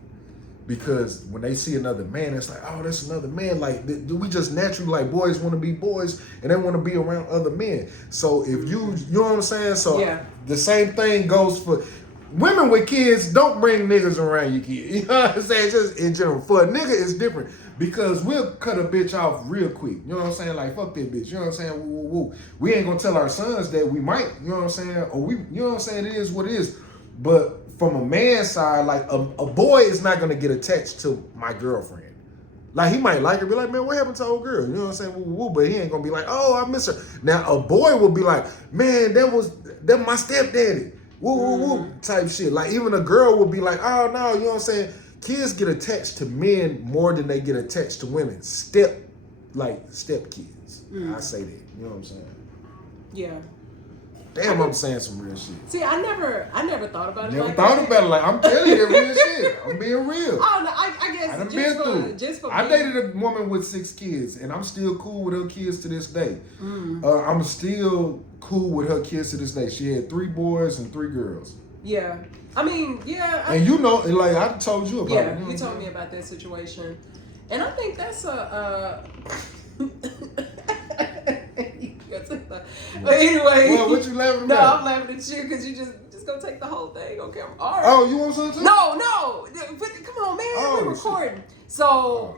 Because when they see another man, it's like, oh, that's another man. Like, do we just naturally, like, boys want to be boys and they want to be around other men. So if you know what I'm saying? So the same thing goes for women with kids. Don't bring niggas around your kids. You know what I'm saying? Just in general. For a nigga, it's different because we'll cut a bitch off real quick. You know what I'm saying? Like, fuck that bitch. You know what I'm saying? Woo, woo, woo. We ain't gonna tell our sons that we might. You know what I'm saying? Or you know what I'm saying? It is what it is. But from a man's side, like a boy is not gonna get attached to my girlfriend. Like he might like her, be like, man, what happened to old girl? You know what I'm saying? Woo, woo, woo. But he ain't gonna be like, oh, I miss her. Now a boy will be like, man, that my stepdaddy. Woo, woo, woo, type shit. Like even a girl will be like, oh no, you know what I'm saying? Kids get attached to men more than they get attached to women. Step kids. I say that. You know what I'm saying? Yeah. Damn, I'm saying some real shit. See, I never thought about it. Never thought about it. Like I'm telling you, that real shit. I'm being real. Oh no, I guess I done been through it. I dated a woman with 6 kids, and I'm still cool with her kids to this day. I'm still cool with her kids to this day. She had 3 boys and 3 girls. Yeah, I mean, yeah. And you know, like I told you about it. Yeah, you told me about that situation, and I think that's a. But anyway, well, what you laughing at? No, I'm laughing at you because you just gonna take the whole thing. Okay, all right. Oh, you want something too? No. But come on, man, we're recording. So,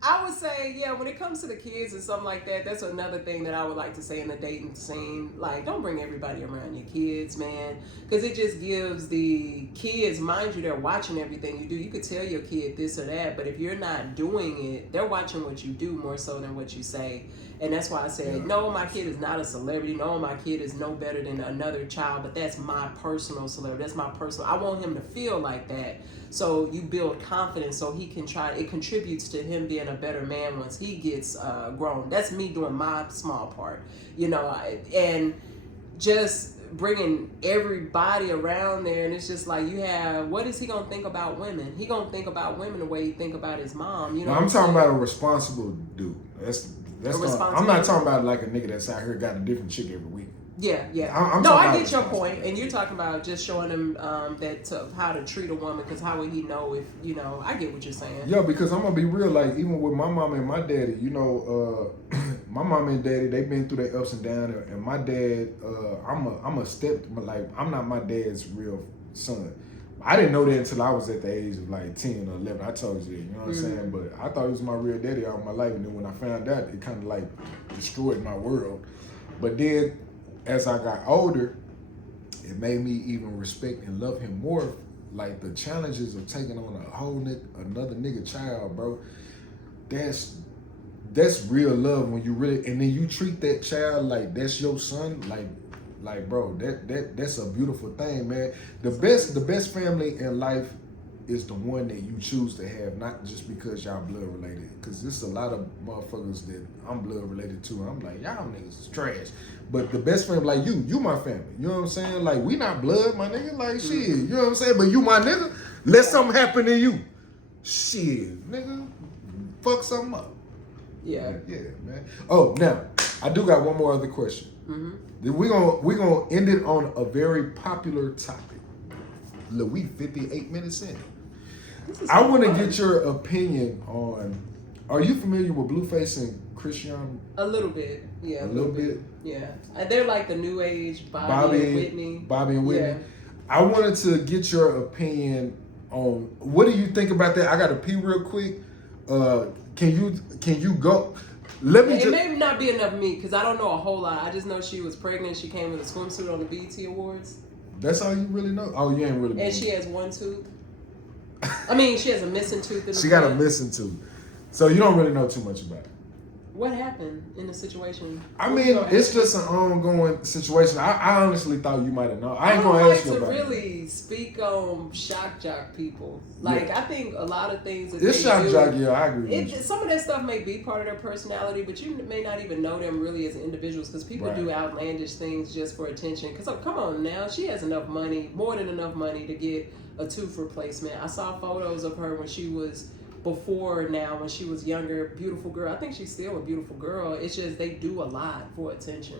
I would say, yeah, when it comes to the kids and something like that, that's another thing that I would like to say in the dating scene. Like, don't bring everybody around your kids, man, because it just gives the kids, mind you, they're watching everything you do. You could tell your kid this or that, but if you're not doing it, they're watching what you do more so than what you say. And that's why I said, no, my kid is not a celebrity. No, my kid is no better than another child, but that's my personal celebrity. That's my personal. I want him to feel like that. So you build confidence so he can try. It contributes to him being a better man once he gets grown. That's me doing my small part, you know, and just bringing everybody around there. And it's just like you have, what is he going to think about women? He going to think about women the way he think about his mom. You know, I'm talking about a responsible dude. I'm not talking about like a nigga that's out here got a different chick every week. Yeah. I get your point, and you're talking about just showing him how to treat a woman. Because how would he know if you know? I get what you're saying. Yeah, because I'm gonna be real. Like even with my mom and my daddy, you know, my mom and daddy, they've been through their ups and downs. And my dad, I'm a step, like I'm not my dad's real son. I didn't know that until I was at the age of like 10 or 11. I told you that, you know what I'm saying? But I thought he was my real daddy all my life. And then when I found out, it kind of like destroyed my world. But then as I got older, it made me even respect and love him more. Like the challenges of taking on another nigga child, bro. That's real love when you really, and then you treat that child like that's your son, like bro, that's a beautiful thing, man. The best family in life is the one that you choose to have, not just because y'all blood related. Because there's a lot of motherfuckers that I'm blood related to, and I'm like, y'all niggas is trash. But the best friend, like you my family. You know what I'm saying? Like we not blood, my nigga. Like shit, you know what I'm saying? But you my nigga. Let something happen to you, shit, nigga, fuck something up. Yeah, man. Oh, now I do got one more other question. We're gonna end it on a very popular topic. Look, we 58 minutes in. I want to get your opinion on Are you familiar with Blueface and Christian? A little bit, yeah. A little bit? Yeah. They're like the new age Bobby and Whitney. Bobby and Whitney. Yeah. I wanted to get your opinion on what do you think about that? I got to pee real quick. Can you go? Let me. It may not be enough meat because I don't know a whole lot. I just know she was pregnant. She came in a swimsuit on the BET Awards. That's all you really know. Oh, you ain't really. And she has one tooth. I mean, she has a missing tooth. In the she got a missing tooth. So you don't really know too much about it. What happened in the situation? I mean, it's just an ongoing situation. I honestly thought you might have known. I ain't gonna ask you about it. I don't like to really speak on shock jock people. Like, yeah. I think a lot of things that it's shock jock, yeah, I agree with you. Some of that stuff may be part of their personality, but you may not even know them really as individuals because people do outlandish things just for attention. Because, come on now, she has enough money, more than enough money to get a tooth replacement. I saw photos of her when she was before now, when she was younger, beautiful girl. I think she's still a beautiful girl. It's just they do a lot for attention,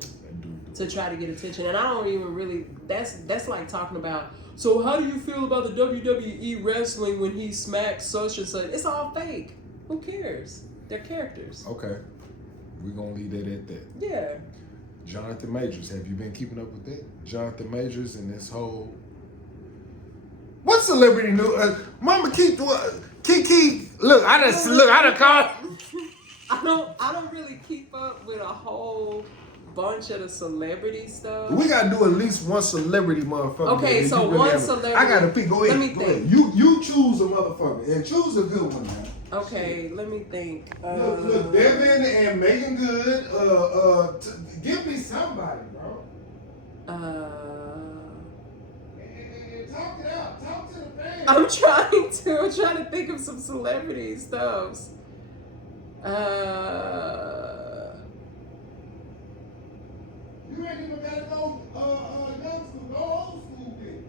to try to get attention. And I don't even really. That's like talking about. So how do you feel about the WWE wrestling when he smacks such and such? It's all fake. Who cares? They're characters. Okay, we're gonna leave that at that. Yeah. Jonathan Majors, have you been keeping up with that? Jonathan Majors and this whole. What celebrity news? Mama keep Kiki. Look, I done called. I don't really keep up with a whole bunch of the celebrity stuff. We gotta do at least one celebrity motherfucker. Okay, so really one celebrity. I gotta pick. Go ahead. Let me think. You choose a motherfucker and choose a good one now. Okay, let me think. Look, Devin and Megan Good. Give me somebody, bro. Talk it out. Talk to the fans. I'm trying to think of some celebrity stuff. You ain't even gotta go young school. Go old school, bitch.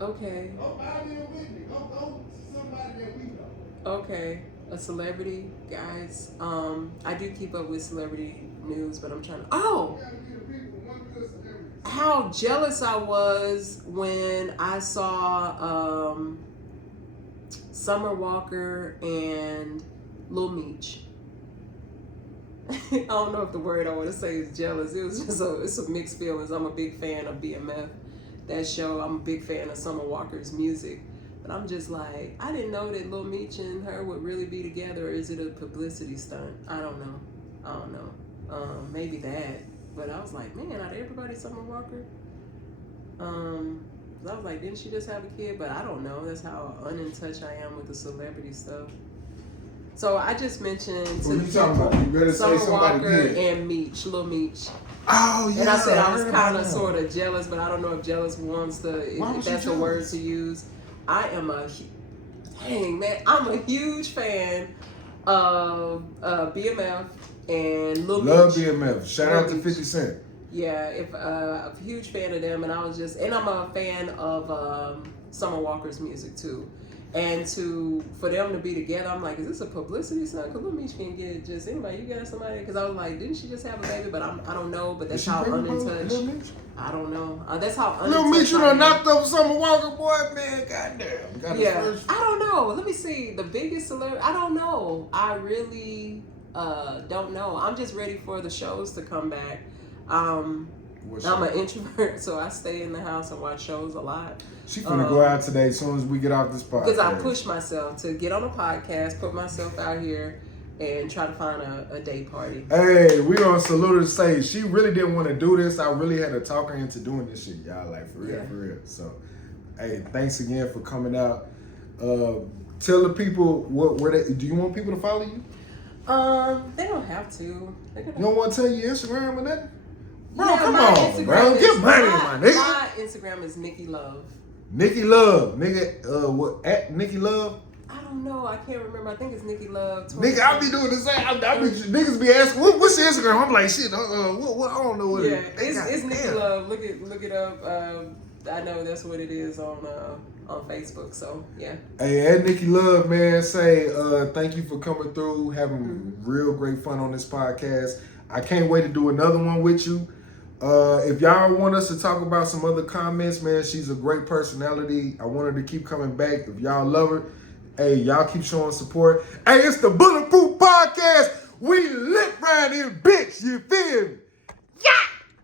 Okay. Go Bobby and Whitney. Go somebody that we know. Okay. A celebrity, guys. I do keep up with celebrity news, but I'm trying to. Oh. How jealous I was when I saw Summer Walker and Lil Meech. I don't know if the word I want to say is jealous. It was just it's some mixed feelings. I'm a big fan of BMF, that show. I'm a big fan of Summer Walker's music. But I'm just like, I didn't know that Lil Meech and her would really be together. Or is it a publicity stunt? I don't know. Maybe that. But I was like, man, out of everybody, Summer Walker? I was like, didn't she just have a kid? But I don't know. That's how unin-touch I am with the celebrity stuff. So I just mentioned to the people, Summer Walker and Meech, Lil Meech. Oh, yeah. And I said I was kind of sort of jealous, but I don't know if jealous wants to, if that's a word to use. I'm a huge fan of BMF and Lil Meech. Love BMF. Shout out to 50 Cent. Yeah, a huge fan of them, and I'm a fan of Summer Walker's music too. And for them to be together, I'm like, is this a publicity stunt? Because Lil Meech can get just anybody. You got somebody? Because I was like, didn't she just have a baby? But I don't know. But that's how unin-touched. I don't know. That's how unin-touched. Lil Meech, you done knocked up Summer Walker, boy, man. Goddamn. Yeah, I don't know. Let me see. The biggest celebrity. I don't know. I really don't know. I'm just ready for the shows to come back. I'm an introvert, so I stay in the house and watch shows a lot. She's gonna go out today as soon as we get off this podcast. Because I push myself to get on a podcast, put myself out here, and try to find a day party. Hey, we on Salute to Say. She really didn't want to do this. I really had to talk her into doing this shit, y'all. Like, for real. So, hey, thanks again for coming out. Tell the people do you want people to follow you? They don't have to. You don't want to tell your Instagram or nothing? Bro, yeah, come on, Instagram bro. Get money, my nigga. My Instagram is Nikki Love. Nikki Love, nigga. What at Nikki Love? I don't know. I can't remember. I think it's Nikki Love. Nigga, I be doing the same. Niggas be asking, what's your Instagram? I'm like, shit. What? I don't know what. Yeah, it's Nikki Love. Look it up. I know that's what it is on Facebook. So yeah. Hey, at Nikki Love, man, say thank you for coming through, having real great fun on this podcast. I can't wait to do another one with you. If y'all want us to talk about some other comments, man, she's a great personality. I want her to keep coming back. If y'all love her, hey, y'all keep showing support. Hey, it's the Bulletproof Podcast. podcast. We lit round here, bitch. You feel me?